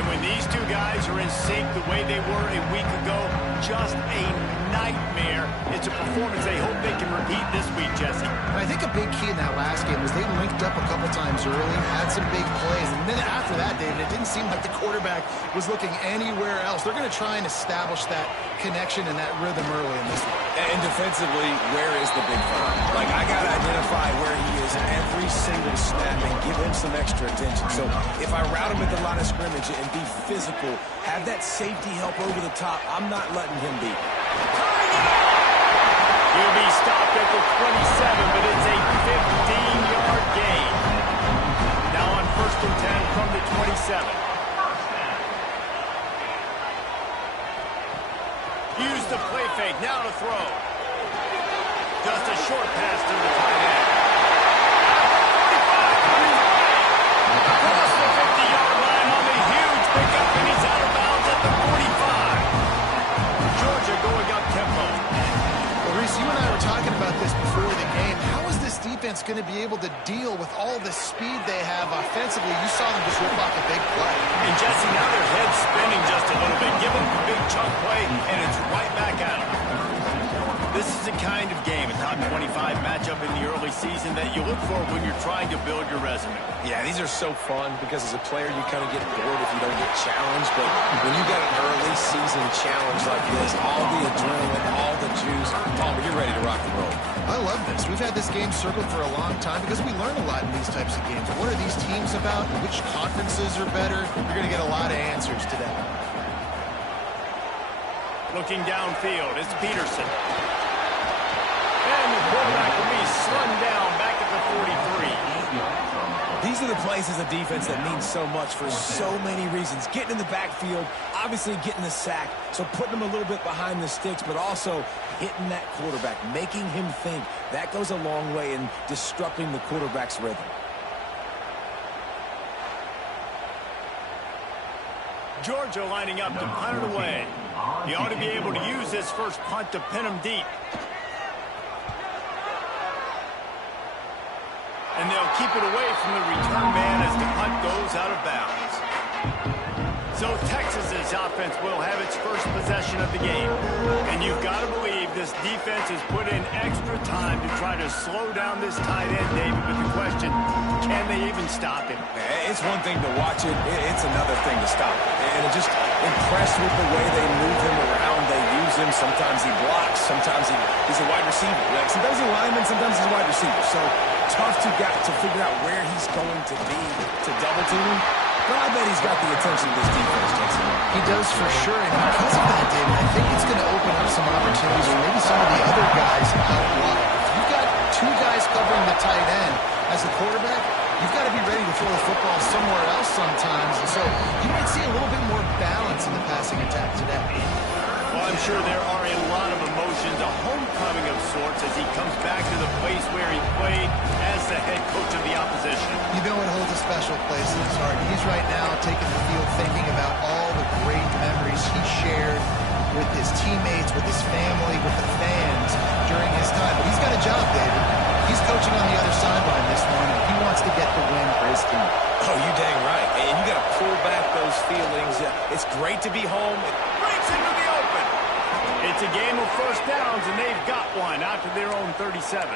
And when these two guys are in sync the way they were a week ago, just a nightmare. It's a performance they hope they can repeat this week, Jesse. I think a big key in that last game was they linked up a couple times early, had some big plays, and then after that, David, it didn't seem like the quarterback was looking anywhere else. They're going to try and establish that connection and that rhythm early in this one. And defensively, where is the big fella? Like, I got to identify where he is every single snap and give him some extra attention. So if I route him at the line of scrimmage and be physical, have that safety help over the top, I'm not letting him beat me. He'll be stopped at the 27, but it's a 15-yard gain. Now on 1st and 10 from the 27. Use the play fake, now to throw. Just a short pass to the tight end. Across the 50-yard line on the huge pickup, and he's out of bounds at the 45. Georgia going up tempo. Well, Reese, you and I were talking about this before the game. How is this defense going to be able to deal with all the speed they have offensively? You saw them just rip off a big play. And Jesse, now their head's spinning just a little bit. Give them a big chunk play, and it's right back at them. This is the kind of game, a top 25 matchup in the early season that you look for when you're trying to build your resume. Yeah, these are so fun because as a player, you kind of get bored if you don't get challenged. But when you got an early season challenge like this, all the adrenaline, all the juice, Palmer, you're ready to rock and roll. I love this. We've had this game circled for a long time because we learn a lot in these types of games. What are these teams about? Which conferences are better? You're going to get a lot of answers today. Looking downfield, it's Peterson. And the quarterback will be slung down back at the 43. These are the plays as a defense that mean so much for so many reasons. Getting in the backfield, obviously getting the sack, so putting them a little bit behind the sticks, but also hitting that quarterback, making him think. That goes a long way in disrupting the quarterback's rhythm. Georgia lining up to punt it away. He ought to be able to use this first punt to pin him deep. And they'll keep it away from the return man as the punt goes out of bounds. So Texas's offense will have its first possession of the game. And you've got to believe this defense has put in extra time to try to slow down this tight end, David, with the question, can they even stop him? It's one thing to watch it. It's another thing to stop it. And just impressed with the way they moved him use him. Sometimes he blocks. Sometimes he's a wide receiver. Like, sometimes he's a lineman. Sometimes he's a wide receiver. So tough to figure out where he's going to be to double team him. But I bet he's got the attention of this defense, Jason. He does for sure, and because of that, David, I think it's going to open up some opportunities for maybe some of the other guys out wide. If you've got two guys covering the tight end as a quarterback, you've got to be ready to throw the football somewhere else sometimes, and so you might see a little bit more balance in the passing attack today. Well, I'm sure there are a lot of emotions, a homecoming of sorts as he comes back to the place where he played as the head coach of the opposition. You know it holds a special place in his heart. He's right now taking the field thinking about all the great memories he shared with his teammates, with his family, with the fans during his time. But he's got a job, David. He's coaching on the other sideline this morning. He wants to get the win for his team. Oh, you dang right. And you got to pull back those feelings. It's great to be home. It breaks into the open. It's a game of first downs, and they've got one out to their own 37.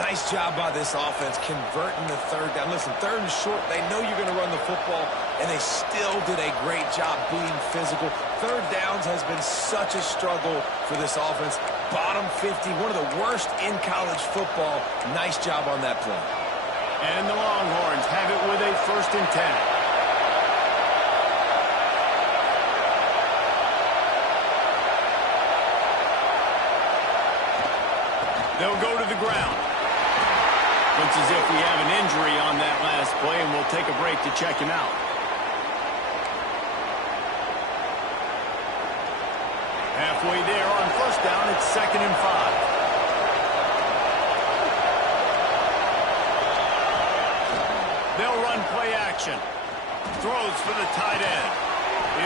Nice job by this offense converting the third down. Listen, third and short, they know you're going to run the football, and they still did a great job being physical. Third downs has been such a struggle for this offense. Bottom 50, one of the worst in college football. Nice job on that play. And the Longhorns have it with a 1st and 10. They'll go to the ground. Looks as if we have an injury on that last play, and we'll take a break to check him out. Halfway there on 1st down, it's 2nd and 5. They'll run play action. Throws for the tight end.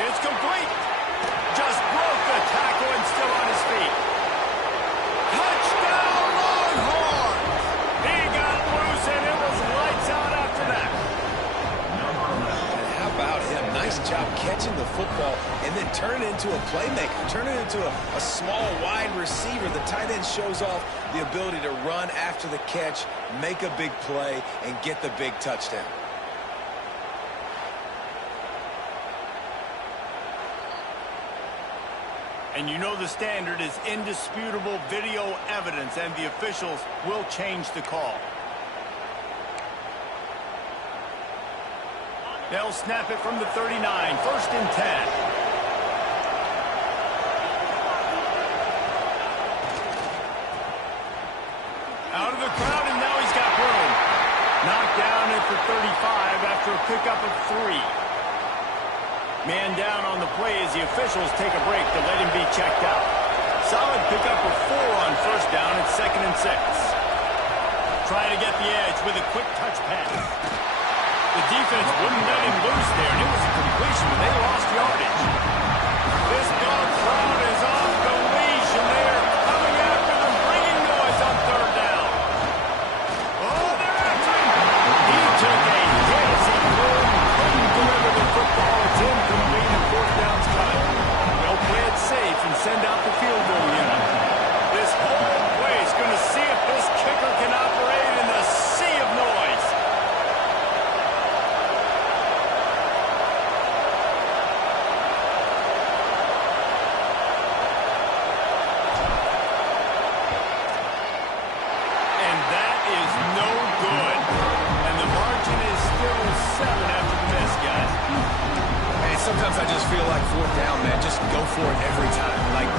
It's complete. Just broke the tackle and still on his feet. Touchdown, Longhorns! He got loose, and it was lights out after that. And how about him? Nice job catching the football and then turn it into a playmaker. Turn it into a small, wide receiver. The tight end shows off the ability to run after the catch, make a big play, and get the big touchdown. And you know the standard is indisputable video evidence, and the officials will change the call. They'll snap it from the 39, 1st and 10. Out of the crowd, and now he's got room. Knocked down at the 35 after a pickup of 3. Man down on the play as the officials take a break to let him be checked out. Solid pickup of 4 on 1st down. It's 2nd and 6. Trying to get the edge with a quick touch pass. The defense wouldn't let him loose there, and it was a completion, but they lost yardage. This dog crowd is off the leash, and they are coming after them, bringing noise on 3rd down. Oh, they're after him. He took a hit as he couldn't deliver the football. It's incomplete, and 4th down's cut. They'll play it safe and send out the field goal unit. This whole place is going to see if this kicker can operate in the sea of noise. And that is no good. And the margin is still 7 after the miss, guys. Man, sometimes I just feel like 4th down, man. Just go for it every time. Like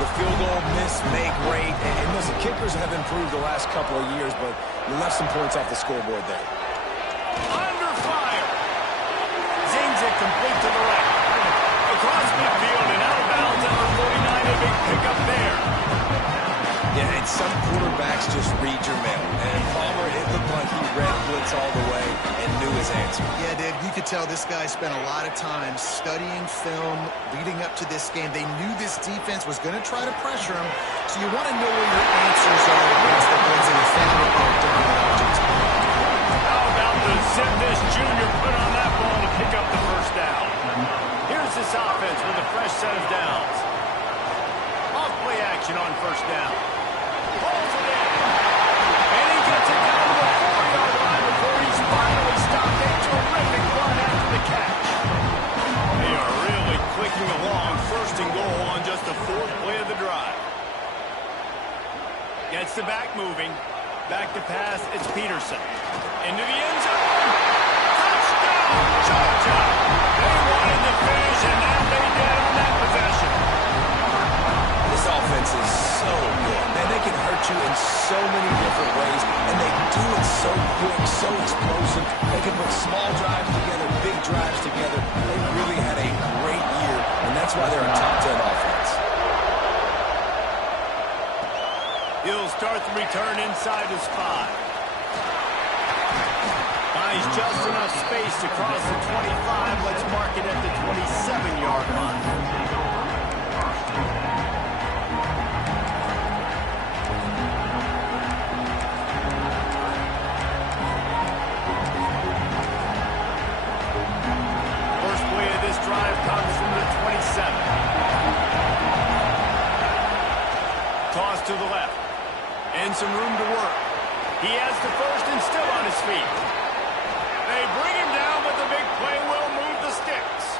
the field goal, miss, make, rate. And listen, kickers have improved the last couple of years, but you left some points off the scoreboard there. Under fire. Zings it complete to the right. Across midfield and out of bounds at the 49. A big pickup there. Yeah, and some quarterbacks just read your mail. And Palmer, it looked like he read blitz all the way and knew his answer. Yeah, Dave, you could tell this guy spent a lot of time studying film leading up to this game. They knew this defense was going to try to pressure him, so you want to know where your answers are against the blitz, and he found it there during that opportunity. How about the zip this junior put on that ball to pick up the 1st down? Here's this offense with a fresh set of downs. Off play action on 1st down. Pulls it in. And he gets it down to the 4-yard line before he's finally stopped. A terrific run after the catch. They are really clicking along first and goal on just the 4th play of the drive. Gets the back moving. Back to pass, it's Peterson. Into the end zone. Touchdown, Georgia! They wanted the finish, and now they did on that possession. This offense is so good. Man, they can hurt you in so many different ways, and they do it so quick, so explosive. They can put small drives together, big drives together. They really had a great year, and that's why they're a top 10 offense. He'll start the return inside his 5. Finds just enough space to cross the 25. Let's mark it at the 27-yard line. Drive comes from the 27. Toss to the left. And some room to work. He has the first and still on his feet. They bring him down, but the big play will move the sticks.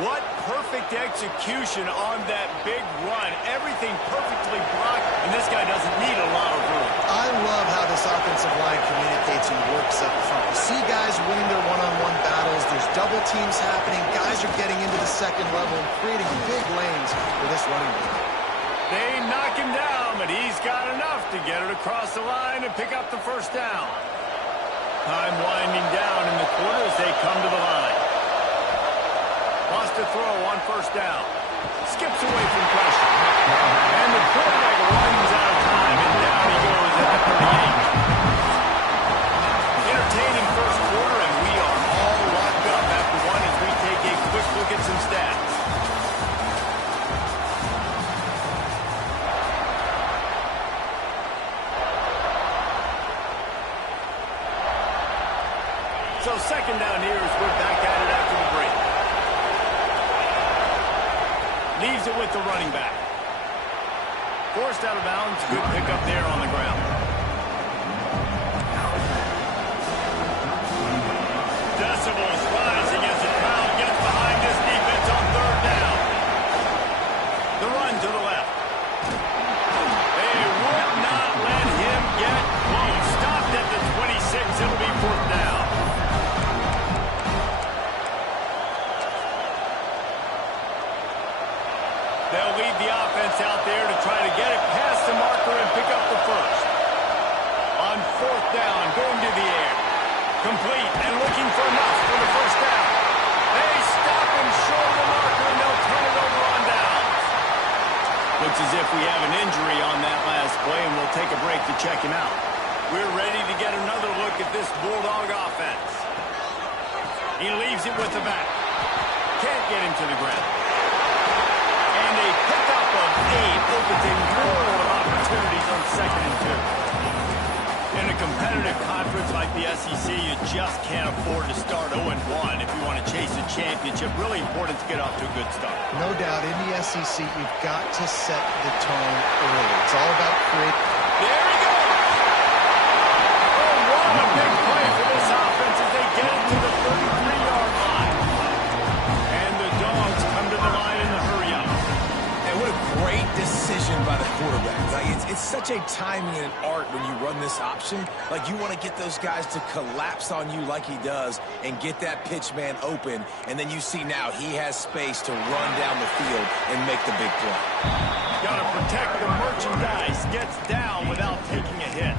What perfect execution on that big run. Everything perfectly blocked, and this guy doesn't need a lot of room. I love how this offensive line communicates and works up front. You see guys winning their one-on-one battles. There's double teams happening. Guys are getting into the second level and creating big lanes for this running back. They knock him down, but he's got enough to get it across the line and pick up the first down. Time winding down in the quarter as they come to the line. Wants to throw on first down. Skips away from pressure. And the quarterback runs out of time, and down he goes at the 38. Entertaining first quarter, and we are all locked up after one as we take a quick look at some stats. So second down here as we're back at it after the break. Leaves it with the running back. Forced out of bounds. Good pickup there on the ground. Decibels rising as the crowd gets behind this defense on third down. The run to the left. They would not let him get close. Stopped at the 26. It'll be fourth down. They'll lead the offense out there to try to get it past the marker and pick up the first. On fourth down, going to the air. Complete and looking for enough for the first down. They stop him short of the marker and they'll turn it over on downs. Looks as if we have an injury on that last play, and we'll take a break to check him out. We're ready to get another look at this Bulldog offense. He leaves it with the back. Can't get him to the ground. And a pickup of 8 opens a world of opportunities on second and 2. In a competitive conference like the SEC, you just can't afford to start 0-1 if you want to chase a championship. Really important to get off to a good start. No doubt, in the SEC, you've got to set the tone early. It's all about creating. There he goes! Oh, what a big play for this offense as they get it to the 33-yard line. And the Dogs come to the line in the hurry up. And what a great decision by the quarterback. Like, it's such a timing and an art when you run this option. Like, you want to get those guys to collapse on you like he does and get that pitch man open. And then you see now he has space to run down the field and make the big play. Got to protect the merchandise. Gets down without taking a hit.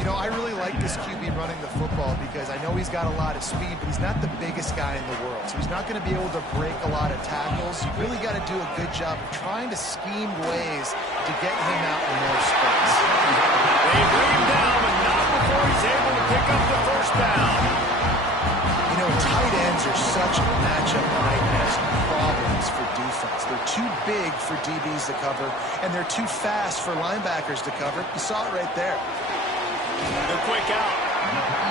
You know, I really like this QB running the football because I know he's got a lot of speed, but he's not the biggest guy in the world. So he's not going to be able to break a lot of tackles. You really got to do a good job of trying to scheme ways to get him out in more space. They bring him down, but not before he's able to pick up the first down. You know, tight ends are such matchup nightmares and problems for defense. They're too big for DBs to cover, and they're too fast for linebackers to cover. You saw it right there. The quick out.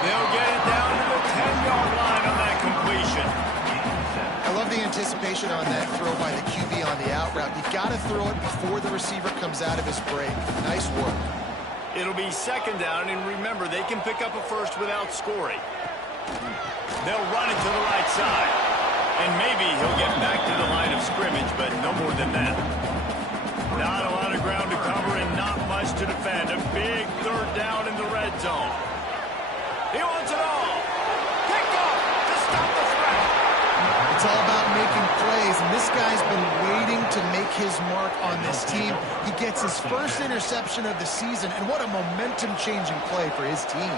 They'll get it down to the 10-yard line on that completion. I love the anticipation on that throw by the QB on the out route. You've got to throw it before the receiver comes out of his break. Nice work. It'll be second down, and remember, they can pick up a first without scoring. They'll run it to the right side. And maybe he'll get back to the line of scrimmage, but no more than that. Not a lot of ground to cover and not much to defend. A big third down in the red zone. He wants it all. Picked off to stop the threat. It's all about making plays, and this guy's been waiting to make his mark on this team. He gets his first interception of the season, and what a momentum-changing play for his team.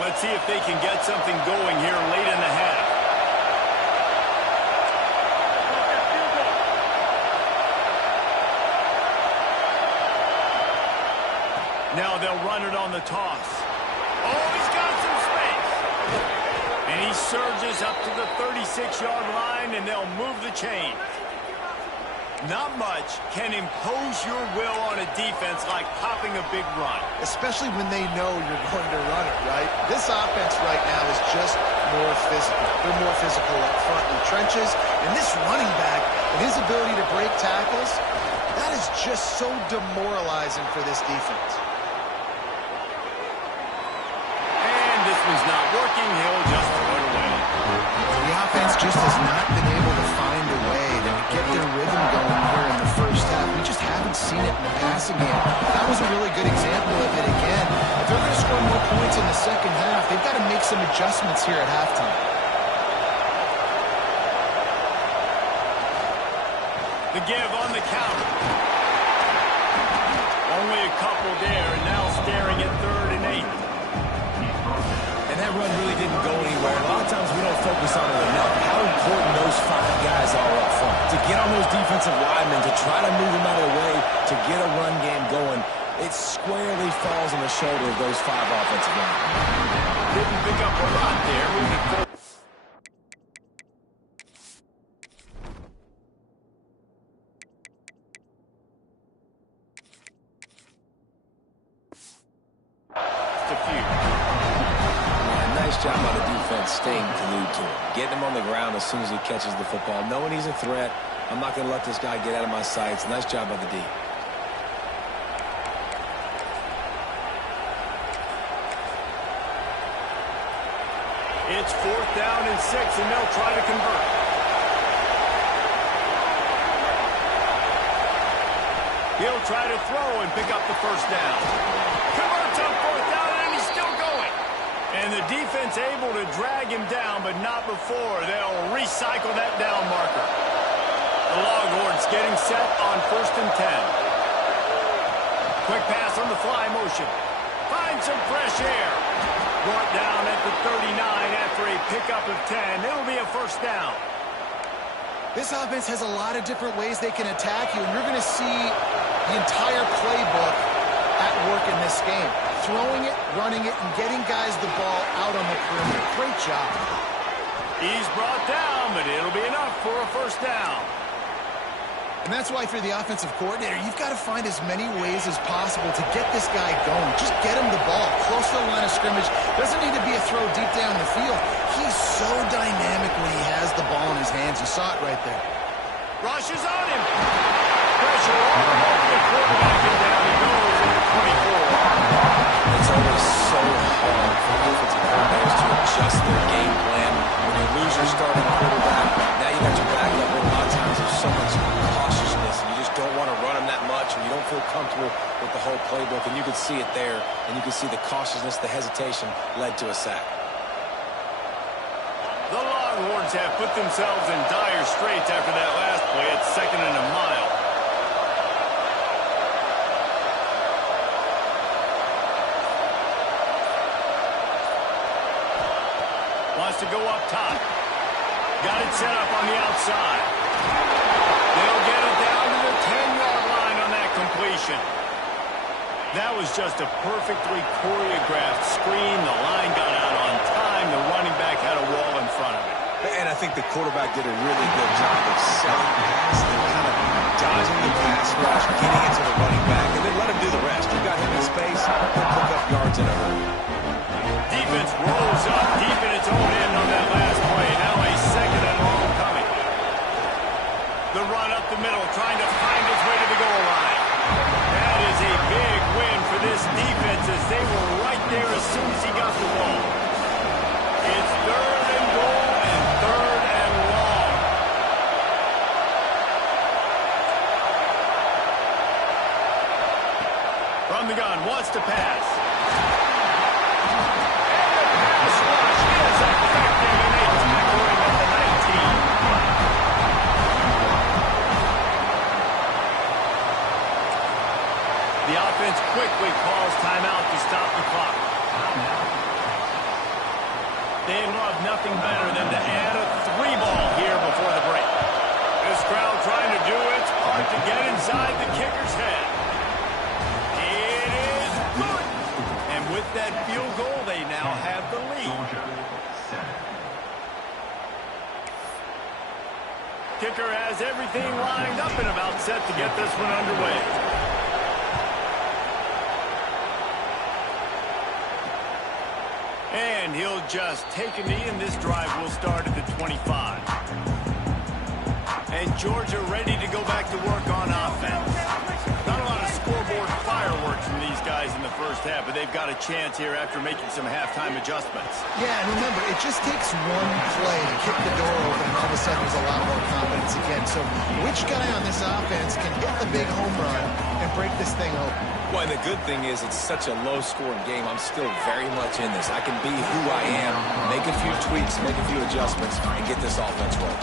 Let's see if they can get something going here late in the half. Now they'll run it on the toss. Oh, he's got some space. And he surges up to the 36-yard line, and they'll move the chain. Not much can impose your will on a defense like popping a big run. Especially when they know you're going to run it, right? This offense right now is just more physical. They're more physical up front in the trenches. And this running back and his ability to break tackles, that is just so demoralizing for this defense. This one's not working. He'll just throw it away. The offense just has not been able to find a way to get their rhythm going here in the first half. We just haven't seen it in the passing game. That was a really good example of it again. If they're going to score more points in the second half, they've got to make some adjustments here at halftime. The give on the counter. Only a couple there, and now staring at 3rd and 8. And that run really didn't go anywhere. A lot of times we don't focus on it enough. How important those 5 guys are up front. To get on those defensive linemen, to try to move them out of the way, to get a run game going, it squarely falls on the shoulder of those 5 offensive linemen. Didn't pick up a lot there. Moving forward. Just a few. Nice job by the defense staying glued to him. Getting him on the ground as soon as he catches the football. Knowing he's a threat, I'm not going to let this guy get out of my sights. Nice job by the D. It's 4th down and 6, and they'll try to convert. He'll try to throw and pick up the first down. Converts on 4th down, and he's still going. And the defense able to drag him down, but not before. They'll recycle that down marker. The Longhorns getting set on 1st and 10. Quick pass on the fly motion. Finds some fresh air. Brought down at the 39 after a pickup of 10. It'll be a first down. This offense has a lot of different ways they can attack you, and you're going to see the entire playbook at work in this game. Throwing it, running it, and getting guys the ball out on the perimeter. Great job. He's brought down, but it'll be enough for a first down. And that's why, if you're the offensive coordinator, you've got to find as many ways as possible to get this guy going. Just get him the ball close to the line of scrimmage. Doesn't need to be a throw deep down the field. He's so dynamic when he has the ball in his hands. You saw it right there. Rush is on him. Pressure all over the quarterback, and down he goes at the 24. It's always so hard for offensive coordinators to adjust their game plan. When you lose your starting quarterback, now you got your backup, and a lot of times there's so much cautiousness, and you just don't want to run him that much, and you don't feel comfortable with the whole playbook, and you can see it there, and you can see the cautiousness, the hesitation led to a sack. The Longhorns have put themselves in dire straits after that last play at 2nd and a mile. Wants to go up top. Got it set up on the outside. They'll get it down to the 10-yard line on that completion. That was just a perfectly choreographed screen. The line got out on time. The running back had a wall in front of it. And I think the quarterback did a really good job of selling the pass and kind of dodging the pass rush, getting it to the running back, and then let him do the rest. You got him in space, he'll pick up yards in a hurry. Defense rolls up deep in its own end on that last play. Now a 2nd and long coming. The run up the middle, trying to find its way to the goal line. That is a big win for this defense as they were right there as soon as he got the ball. It's 3rd and goal and 3rd the gun, wants to pass. And the pass rush is effective, and they tackle him at the 19. The offense quickly calls timeout to stop the clock. They love nothing better than to add a 3-ball here before the break. This crowd trying to do its part to get inside the kicker's head. It is good. And with that field goal, they now have the lead. Kicker has everything lined up and about set to get this one underway. And he'll just take a knee, and this drive will start at the 25. And Georgia ready to go back to work on offense. Not a lot of scoreboard fireworks from these guys in the first half, but they've got a chance here after making some halftime adjustments. Yeah, and remember, it just takes one play to kick the door open, and all of a sudden there's a lot more confidence again. So which guy on this offense can hit the big home run and break this thing open? Well, the good thing is it's such a low-scoring game. I'm still very much in this. I can be who I am, make a few tweaks, make a few adjustments, and get this offense rolling.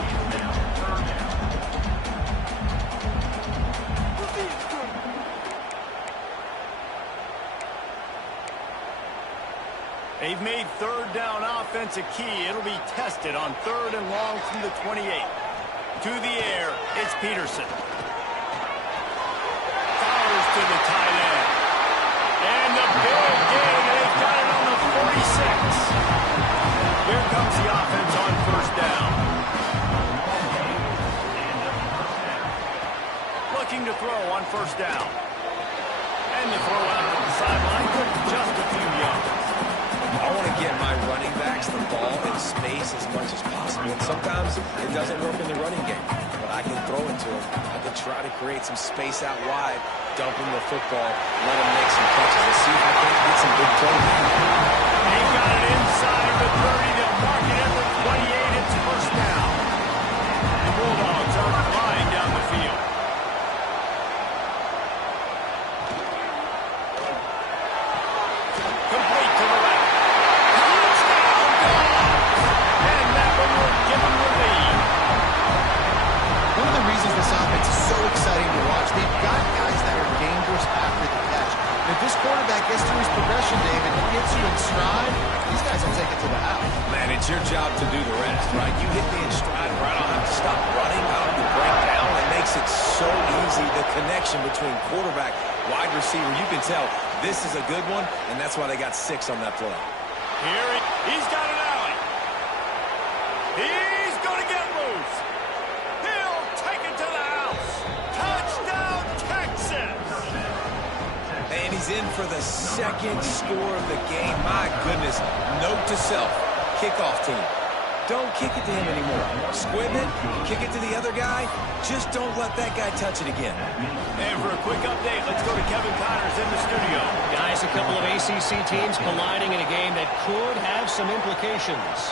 They've made third down offense a key. It'll be tested on 3rd and long from the 28. To the air, it's Peterson. Fires to the tight end. And the big game, they've got it on the 46. Here comes the offense on 1st down. Looking to throw on 1st down. And the throw out to the sideline took just a few yards. I want to get my running backs the ball in space as much as possible. And sometimes it doesn't work in the running game, but I can throw it to them. I can try to create some space out wide, dump him the football, let him make some catches, and see if I can get some big plays. They've got it inside the 30. They'll mark it at the 28. It's 1st down. The Bulldogs are flying down the field. Complete to the right. Touchdown, Dogs! And that one will give them the lead. One of the reasons this offense is so exciting to watch, they've got guys that are dangerous after the catch. And if this quarterback gets through his progression, David, and gets you in stride, these guys will take it to the house. Man, it's your job to do the rest, right? You hit me in stride where I don't have to stop running, I don't have to break down. It makes it so easy, the connection between quarterback, wide receiver. You can tell this is a good one, and that's why they got 6 on that play. Here he's got an alley. He's going to get loose. He'll take it to the house. Touchdown, Texas. And he's in for the 2nd score of the game. My goodness. Note to self, kickoff team. Don't kick it to him anymore. Squib it, kick it to the other guy. Just don't let that guy touch it again. And for a quick update, let's go to Kevin Connors in the studio. Guys, a couple of ACC teams colliding in a game that could have some implications.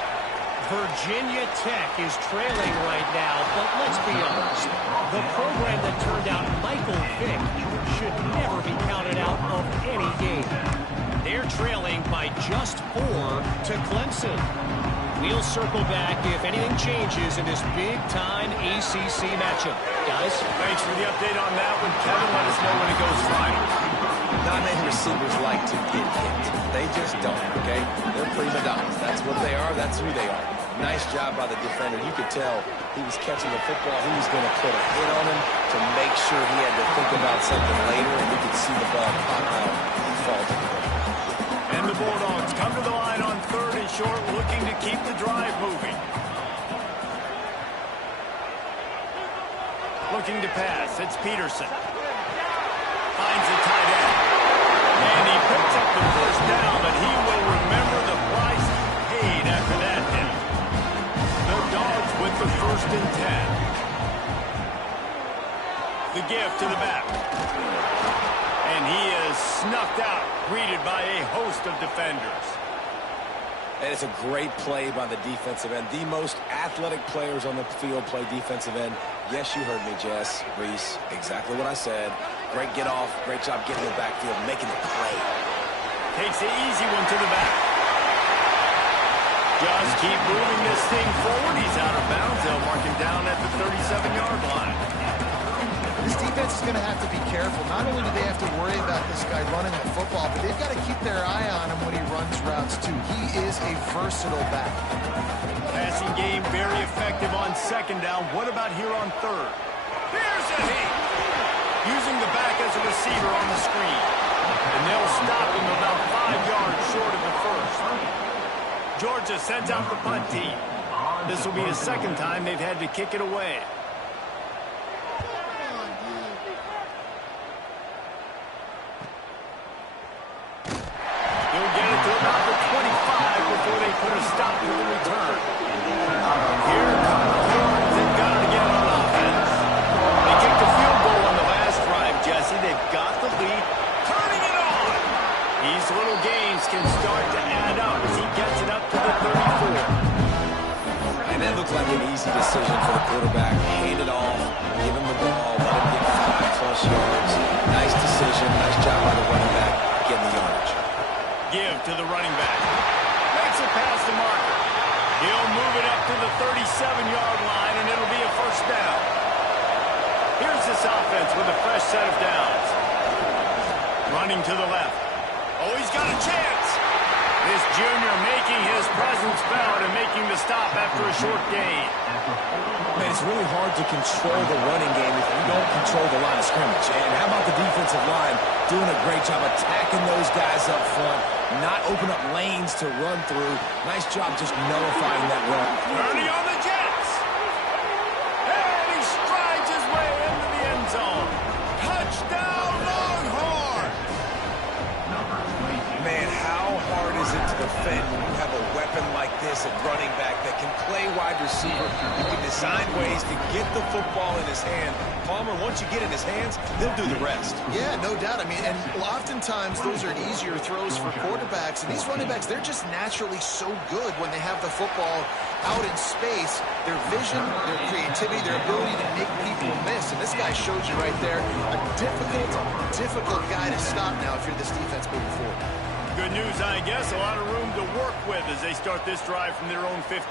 Virginia Tech is trailing right now, but let's be honest. The program that turned out Michael Vick should never be counted out of any game. They're trailing by just 4 to Clemson. We'll circle back if anything changes in this big-time ACC matchup. Guys? Thanks for the update on that one. Kevin, let us know when it goes final. Not many receivers like to get hit. They just don't, okay? They're prima donnas. That's what they are. That's who they are. Nice job by the defender. You could tell he was catching the football. He was going to put a hit on him to make sure he had to think about something later, and you could see the ball pop out and fall to the ground. And the Bulldogs come to the line on 3rd and short, looking to keep the drive moving. Looking to pass. It's Peterson. Finds the tight end. And he picks up the 1st down, but he will remember the price he paid after that hit. The Dogs with the 1st and 10. The give to the back. And he is snuffed out, greeted by a host of defenders. And it's a great play by the defensive end. The most athletic players on the field play defensive end. Yes, you heard me, Jess, Reese. Exactly what I said. Great get off. Great job getting in the backfield, making the play. Takes the easy one to the back. Just keep moving this thing forward. He's out of bounds. They'll mark him down at the 37-yard line. This defense is going to have to be careful. Not only do they have to worry about this guy running the football, but they've got to keep their eye on him when he runs routes, too. He is a versatile back. Passing game very effective on second down. What about here on third? Here's a hit. Using the back as a receiver on the screen. And they'll stop him about 5 yards short of the first. Georgia sends out the punt team. This will be the second time they've had to kick it away. He'll get it to about the 25 before they put a stop to the return. Here come the Horns. They've got it again on offense. They kicked a field goal on the last drive, Jesse. They've got the lead. Turning it on. These little games can start to add up as he gets it up to the 34. And that looks like an easy decision for the quarterback. Hand it off, give him the ball, let him get 5+ yards. Nice decision, nice job by the running back, getting the yardage. Give to the running back. Makes it past the marker. He'll move it up to the 37-yard line, and it'll be a first down. Here's this offense with a fresh set of downs. Running to the left. Oh, he's got a chance. This junior making his presence felt and making the stop after a short gain. Man, it's really hard to control the running game if you don't control the line of scrimmage. And how about the defensive line doing a great job attacking those guys up front, not open up lanes to run through. Nice job just nullifying that run. Turning on the Jets. And he strides his way into the end zone. Touchdown, Longhorn. Man, how hard is it to defend when you have a weapon like this at running back that can play wide receiver? You can design ways to get the football in his hand. Palmer, once you get in his hands, he'll do the rest. Yeah, no doubt. I mean, and oftentimes those are easier throws for quarterbacks. And these running backs, they're just naturally so good when they have the football out in space. Their vision, their creativity, their ability to make people miss. And this guy shows you right there a difficult guy to stop now if you're this defense moving forward. Good news, I guess. A lot of room to work with as they start this drive from their own 15.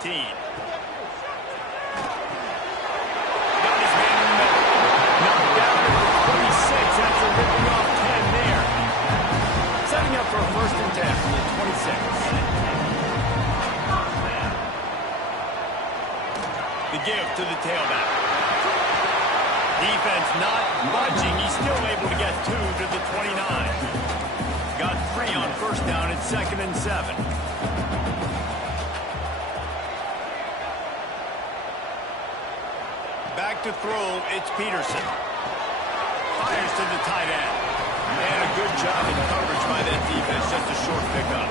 Got his man in the middle. Knocked down at the 26 after ripping off 10 there. Setting up for a 1st and 10 from the 26. The give to the tailback. Defense not budging. He's still able to get 2 to the 29. Got 3 on 1st down at 2nd and 7. Back to throw, it's Peterson. Fires to the tight end. And a good job in coverage by that defense. Just a short pickup.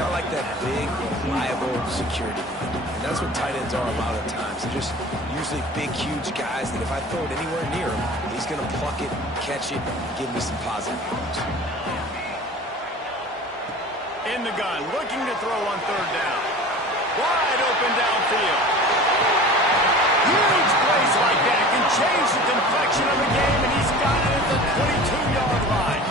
Got like that big, reliable security. And that's what tight ends are a lot of the times. They're just usually big, huge guys that if I throw it anywhere near him, he's going to pluck it, catch it, give me some positive yards. In the gun, looking to throw on 3rd down. Wide open downfield. Huge plays like that can change the complexion of the game, and he's got it at the 22-yard line.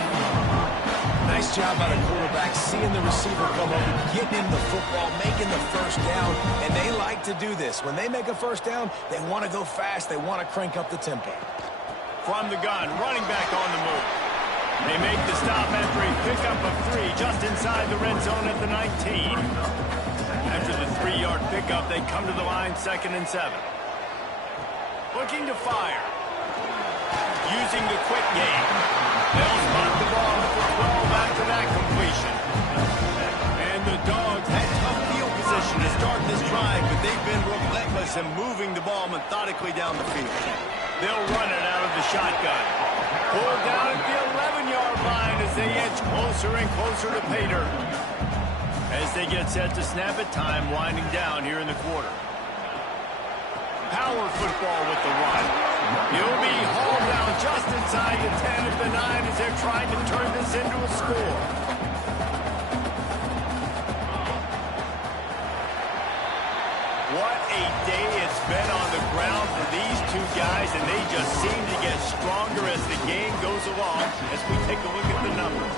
Nice job by the quarterback, seeing the receiver come over, getting him the football, making the 1st down, and they like to do this. When they make a 1st down, they want to go fast, they want to crank up the tempo. From the gun, running back on the move. They make the stop after a pickup of 3 just inside the red zone at the 19. After the 3-yard pickup, they come to the line 2nd and 7. Looking to fire. Using the quick game. They'll spot the ball at the 12 after that completion. And the Dogs had tough field position to start this drive, but they've been relentless in moving the ball methodically down the field. They'll run it out of the shotgun. Pulled down at the 11-yard line as they inch closer and closer to pay dirt. As they get set to snap it, time winding down here in the quarter. Power football with the run. He'll be hauled down just inside the 10 at the 9 as they're trying to turn this into a score. What a day it's been on the ground for two guys, and they just seem to get stronger as the game goes along as we take a look at the numbers.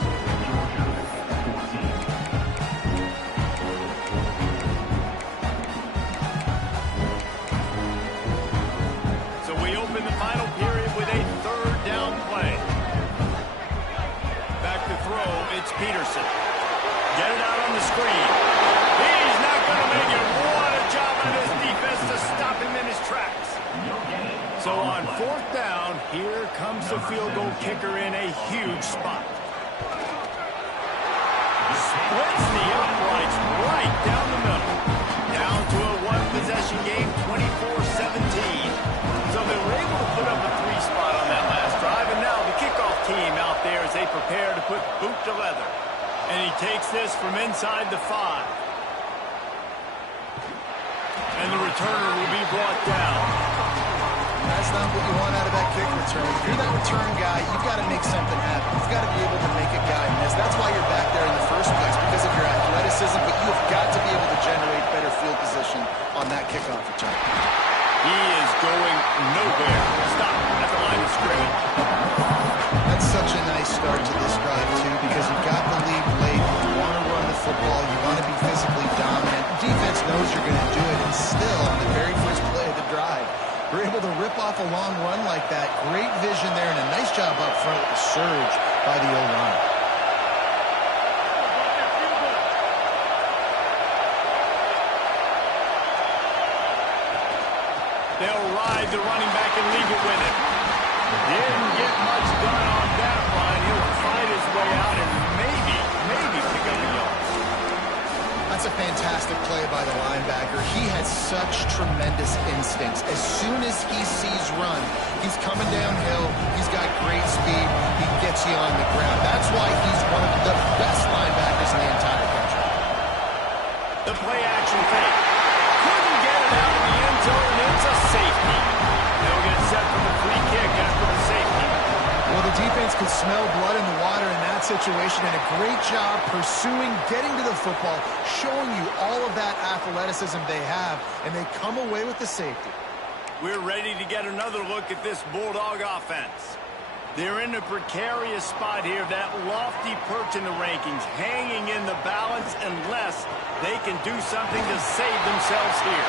So we open the final period with a third down play. Back to throw, it's Peterson. Get it out on the screen. He's not going to make it. What a job on his defense to stop him in his tracks. So on fourth down, here comes the field goal kicker in a huge spot. Splits the uprights right down the middle. Down to a one-possession game, 24-17. So they were able to put up a three-spot on that last drive, and now the kickoff team out there as they prepare to put boot to leather. And he takes this from inside the 5. And the returner will be brought down. That's not what you want out of that kick return. If you're that return guy, you've got to make something happen. You've got to be able to make a guy miss. That's why you're back there in the first place, because of your athleticism, but you've got to be able to generate better field position on that kickoff return. He is going nowhere. Stop at the line of scrimmage. That's such a nice start to this drive, too, because you've got the lead late. You want to run the football. You want to be physically dominant. Defense knows you're going to do it, and still, on the very first play of the drive, we're able to rip off a long run like that. Great vision there, and a nice job up front with the surge by the O-line. They'll ride the running back and leave it with him. Didn't get much done on that run. He'll fight his way out and maybe pick up a yard. That's a fantastic play by the linebacker. He has such tremendous instincts. As soon as he sees run, he's coming downhill. He's got great speed. He gets you on the ground. That's why he's one of the best linebackers in the entire country. The play action fake. Couldn't get it out of the end zone. It's a safety. They'll get set for the free kick after the safety. Well, the defense could smell blood in the water in that situation, and a great job pursuing, getting to the football, showing you all of that athleticism they have, and they come away with the safety. We're ready to get another look at this Bulldog offense. They're in a precarious spot here, that lofty perch in the rankings, hanging in the balance unless they can do something to save themselves here.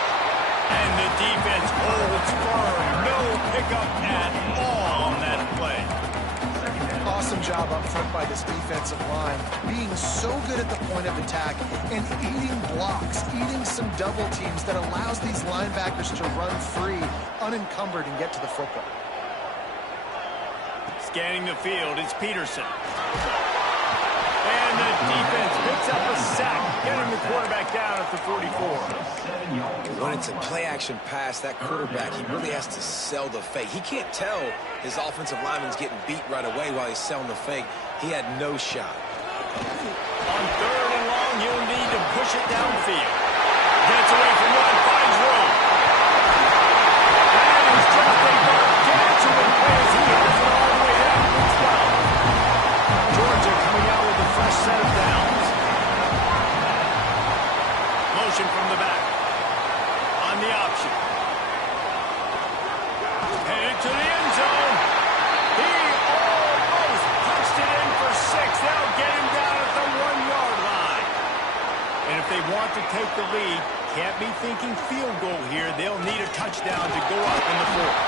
And the defense holds firm. No pickup at all on that play. Awesome job up front by this defensive line, being so good at the point of attack and eating blocks, eating some double teams that allows these linebackers to run free, unencumbered, and get to the football. Scanning the field, it's Peterson. And the defense picks up a sack, getting the quarterback down at the 44. When it's a play-action pass, that quarterback, he really has to sell the fake. He can't tell his offensive lineman's getting beat right away while he's selling the fake. He had no shot. On third and long, he'll need to push it downfield. Gets away from one, finds room. That is just a gargantuan play as he has it all the way down to 12. Georgia coming out with a fresh set of downs. Motion from the back. On the option. Headed to the end zone. He almost punched it in for 6. They'll get him down at the 1-yard line. And if they want to take the lead, can't be thinking field goal here. They'll need a touchdown to go up in the 4th.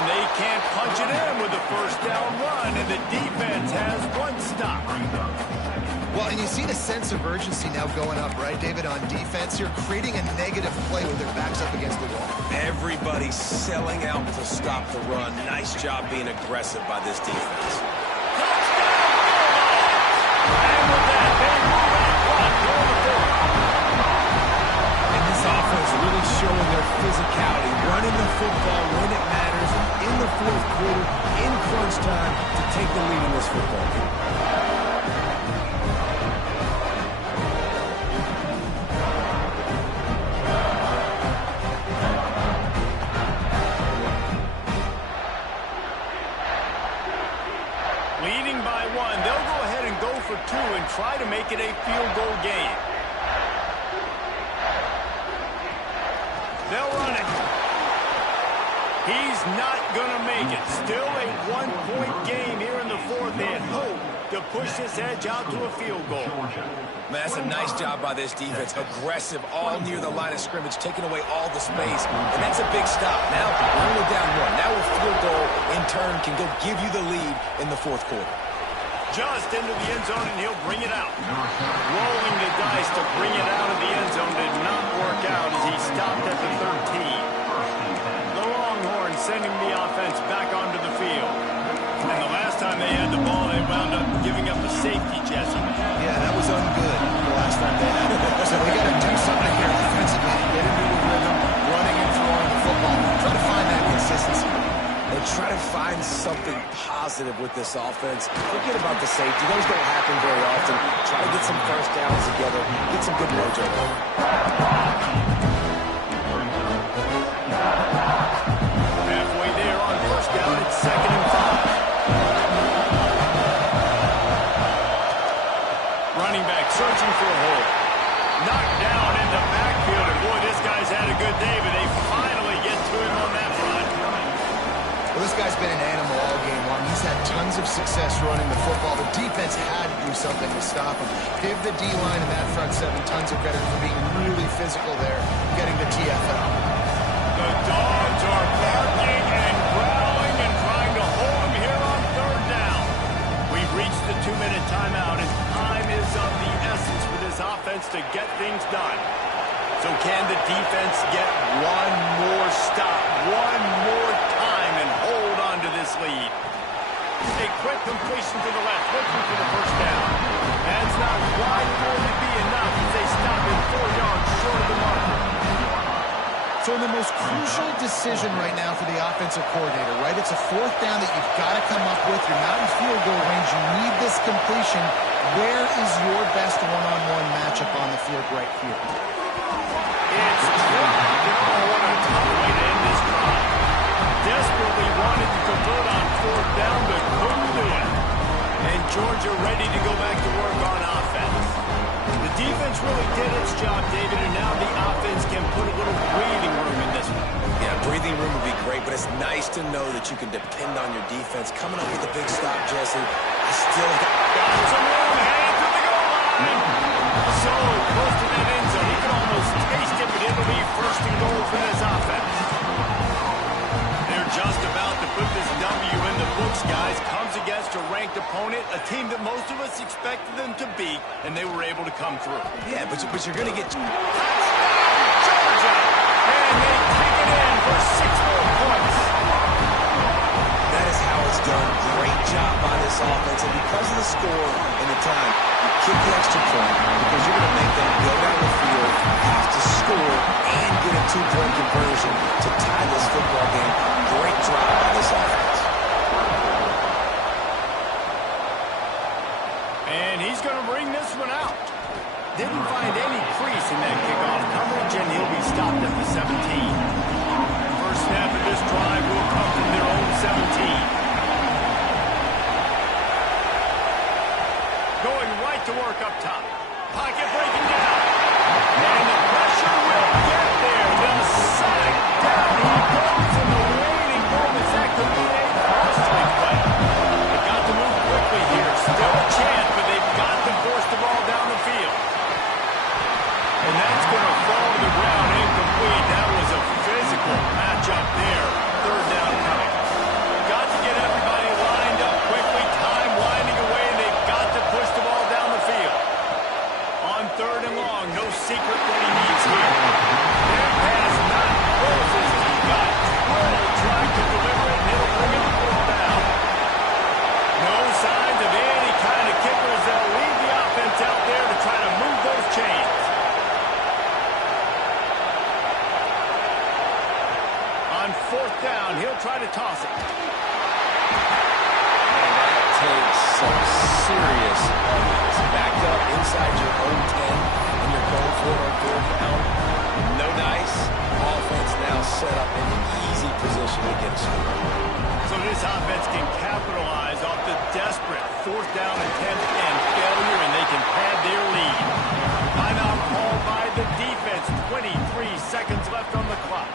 And they can't punch it in with a first down run, and the defense has one stop. Well, and you see the sense of urgency now going up, right, David, on defense. You're creating a negative play with their backs up against the wall. Everybody's selling out to stop the run. Nice job being aggressive by this defense. And with that, they move out front. They're on the 4th. And this offense really showing their physicality, running the football when it matters, in the 4th quarter, in crunch time, to take the lead in this football game. Leading by 1, they'll go ahead and go for 2 and try to make it a field goal game. They'll run it. He's not going to make it. Still a one-point game here in the fourth. They had hope to push this edge out to a field goal. Man, that's a nice job by this defense. Aggressive, all near the line of scrimmage, taking away all the space. And that's a big stop. Now, we're only down one. Now a field goal, in turn, can go give you the lead in the fourth quarter. Just into the end zone, and he'll bring it out. Rolling the dice to bring it out of the end zone did not work out as he stopped at the 13. The Longhorns sending the offense back onto the field. And the last time they had the ball, they wound up giving up a safety, Jesse. Yeah, that was ungood the last time they had it. So they got to do something here offensively to get into a rhythm, running and throwing the football. Try to find that consistency. And try to find something positive with this offense. Forget about the safety. Those don't happen very often. Try to get some first downs together. Get some good mojo going. Halfway there on first down, it's 2nd and 5. Running back searching for a hole. Knocked down in the backfield. And boy, this guy's had a good day, but they finally get to him on that run. Well, this guy's been an animal all game long. He's had tons of success running the football. The defense had to do something to stop him. Give the D-line and that front seven tons of credit for being really physical there, getting the TFL. The Dogs are barking and growling and trying to hold him here on third down. We've reached the 2-minute timeout, and time is of the essence for this offense to get things done. So can the defense get one more stop, one more time, and hold on to this lead? A quick completion to the left, looking for the first down. That's not quite going to be enough as they stop him 4 yards short of the marker. So in the most crucial decision right now for the offensive coordinator, right? It's a fourth down that you've got to come up with. You're not in field goal range. You need this completion. Where is your best one-on-one matchup on the field right here? It's dropped. Oh, what a tough way to end this drive. Desperately wanted to convert on fourth down, but couldn't do it. And Georgia ready to go back to work on offense. The defense really did its job, David, and now the offense can put a little breathing room in this one. Yeah, breathing room would be great, but it's nice to know that you can depend on your defense. Coming up with a big stop, Jesse. I still got some room, headed to the goal line. So close to that end zone, he can almost taste it, but it'll be first and goal for this offense. They're just about to put this W in the books, guys. Comes against a ranked opponent, a team that most of us expected them to beat, and they were able to come through. Yeah, but you're going to get... Georgia! And they take it in for 6 more points. That is how it's done. Great job by this offense, and because of the score and the time, you kick the extra point because you're going to make them go down the field, have to score, and get a 2-point conversion to tie this football game. Great job by this offense. And he's going to bring this one out. Didn't find any crease in that kickoff coverage, and he'll be stopped at the 17. First snap of this drive will come from their own 17. Going right to work up top. Pocket breaking down. And the pressure will get there. The side down he goes in the waiting moments. That could be a costly play. They've got to move quickly here. Still a chance, but they've got to force the ball down the field. And that's going to fall to the ground incomplete. That was a physical matchup there. Third down coming. Got to get everybody lined up quickly. Time winding away, and they've got to push the ball down the field. On third and long, no secret what he needs here. Their pass not close as he got Twirl trying to deliver it, and he'll bring it fourth down. No signs of any kind of kickers. They'll leave the offense out there to try to move those chains. On fourth down, he'll try to toss it. And that takes some serious offense. Backed up inside your own 10, and you're going for it on fourth down. No dice. Offense now set up in an easy position to get a score. So this offense can capitalize off the desperate fourth down attempt and failure, and they can pad their lead. Timeout called by the defense. 23 seconds left on the clock.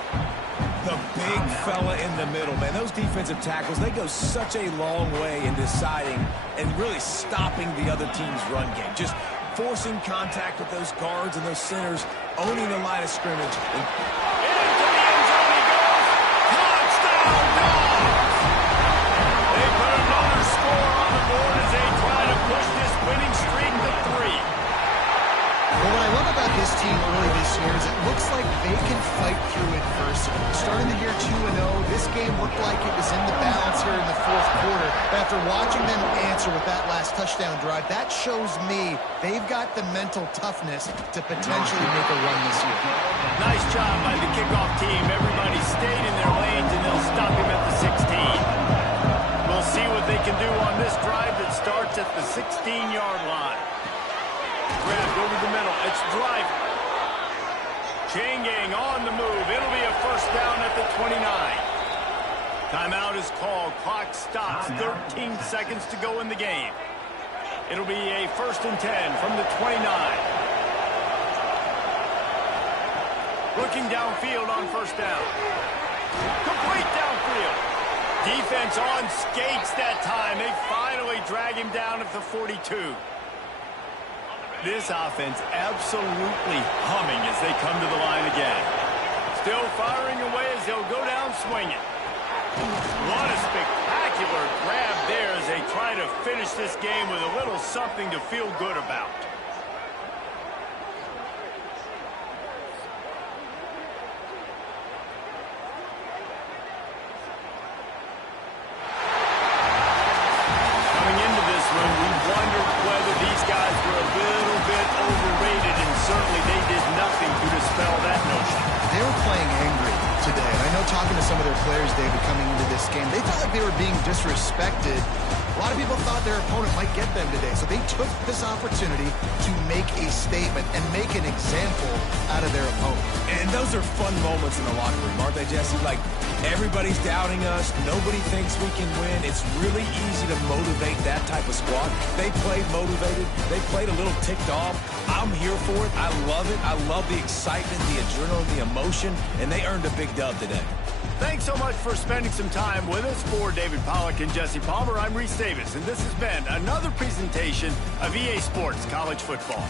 The big fella in the middle, man. Those defensive tackles, they go such a long way in deciding and really stopping the other team's run game. Just forcing contact with those guards and those centers, owning the line of scrimmage. Into the end zone he goes. Touchdown, Dogs! They put another score on the board as they try to push this winning streak to 3. Well, what I love about this team early this year is it looks like they can fight through adversity. Starting the year 2-0, this game looked like it was in the balance here in the fourth quarter. But after watching them answer with that last touchdown drive, that shows me they've got the mental toughness to potentially make a run this year. Nice job by the kickoff team. Everybody stayed in their lanes, and they'll stop him at the 16. We'll see what they can do on this drive that starts at the 16-yard line. Grabbed over the middle. It's Driver. Chain gang on the move. It'll be a first down at the 29. Timeout is called. Clock stops. 13 seconds to go in the game. It'll be a 1st and 10 from the 29. Looking downfield on first down. Complete downfield. Defense on skates that time. They finally drag him down at the 42. This offense absolutely humming as they come to the line again. Still firing away as they'll go down swinging. What a spectacular grab there as they try to finish this game with a little something to feel good about. Coming into this one, we wondered whether these guys were a little bit overrated, and certainly they did nothing to dispel that notion. They were playing angry today. And I know talking to some of their players, David, coming into this game, they felt like they were being disrespected. A lot of people thought their opponent might get them today. So they took this opportunity to make a statement and make an example out of their opponent. And those are fun moments in the locker room, aren't they, Jesse? Like, everybody's doubting us. Nobody thinks we can win. It's really easy to motivate that type of squad. They played motivated. They played a little ticked off. I'm here for it. I love it. I love the excitement, the adrenaline, the emotion, and they earned a big dub today. Thanks so much for spending some time with us. For David Pollack and Jesse Palmer, I'm Reese Davis, and this has been another presentation of EA Sports College Football.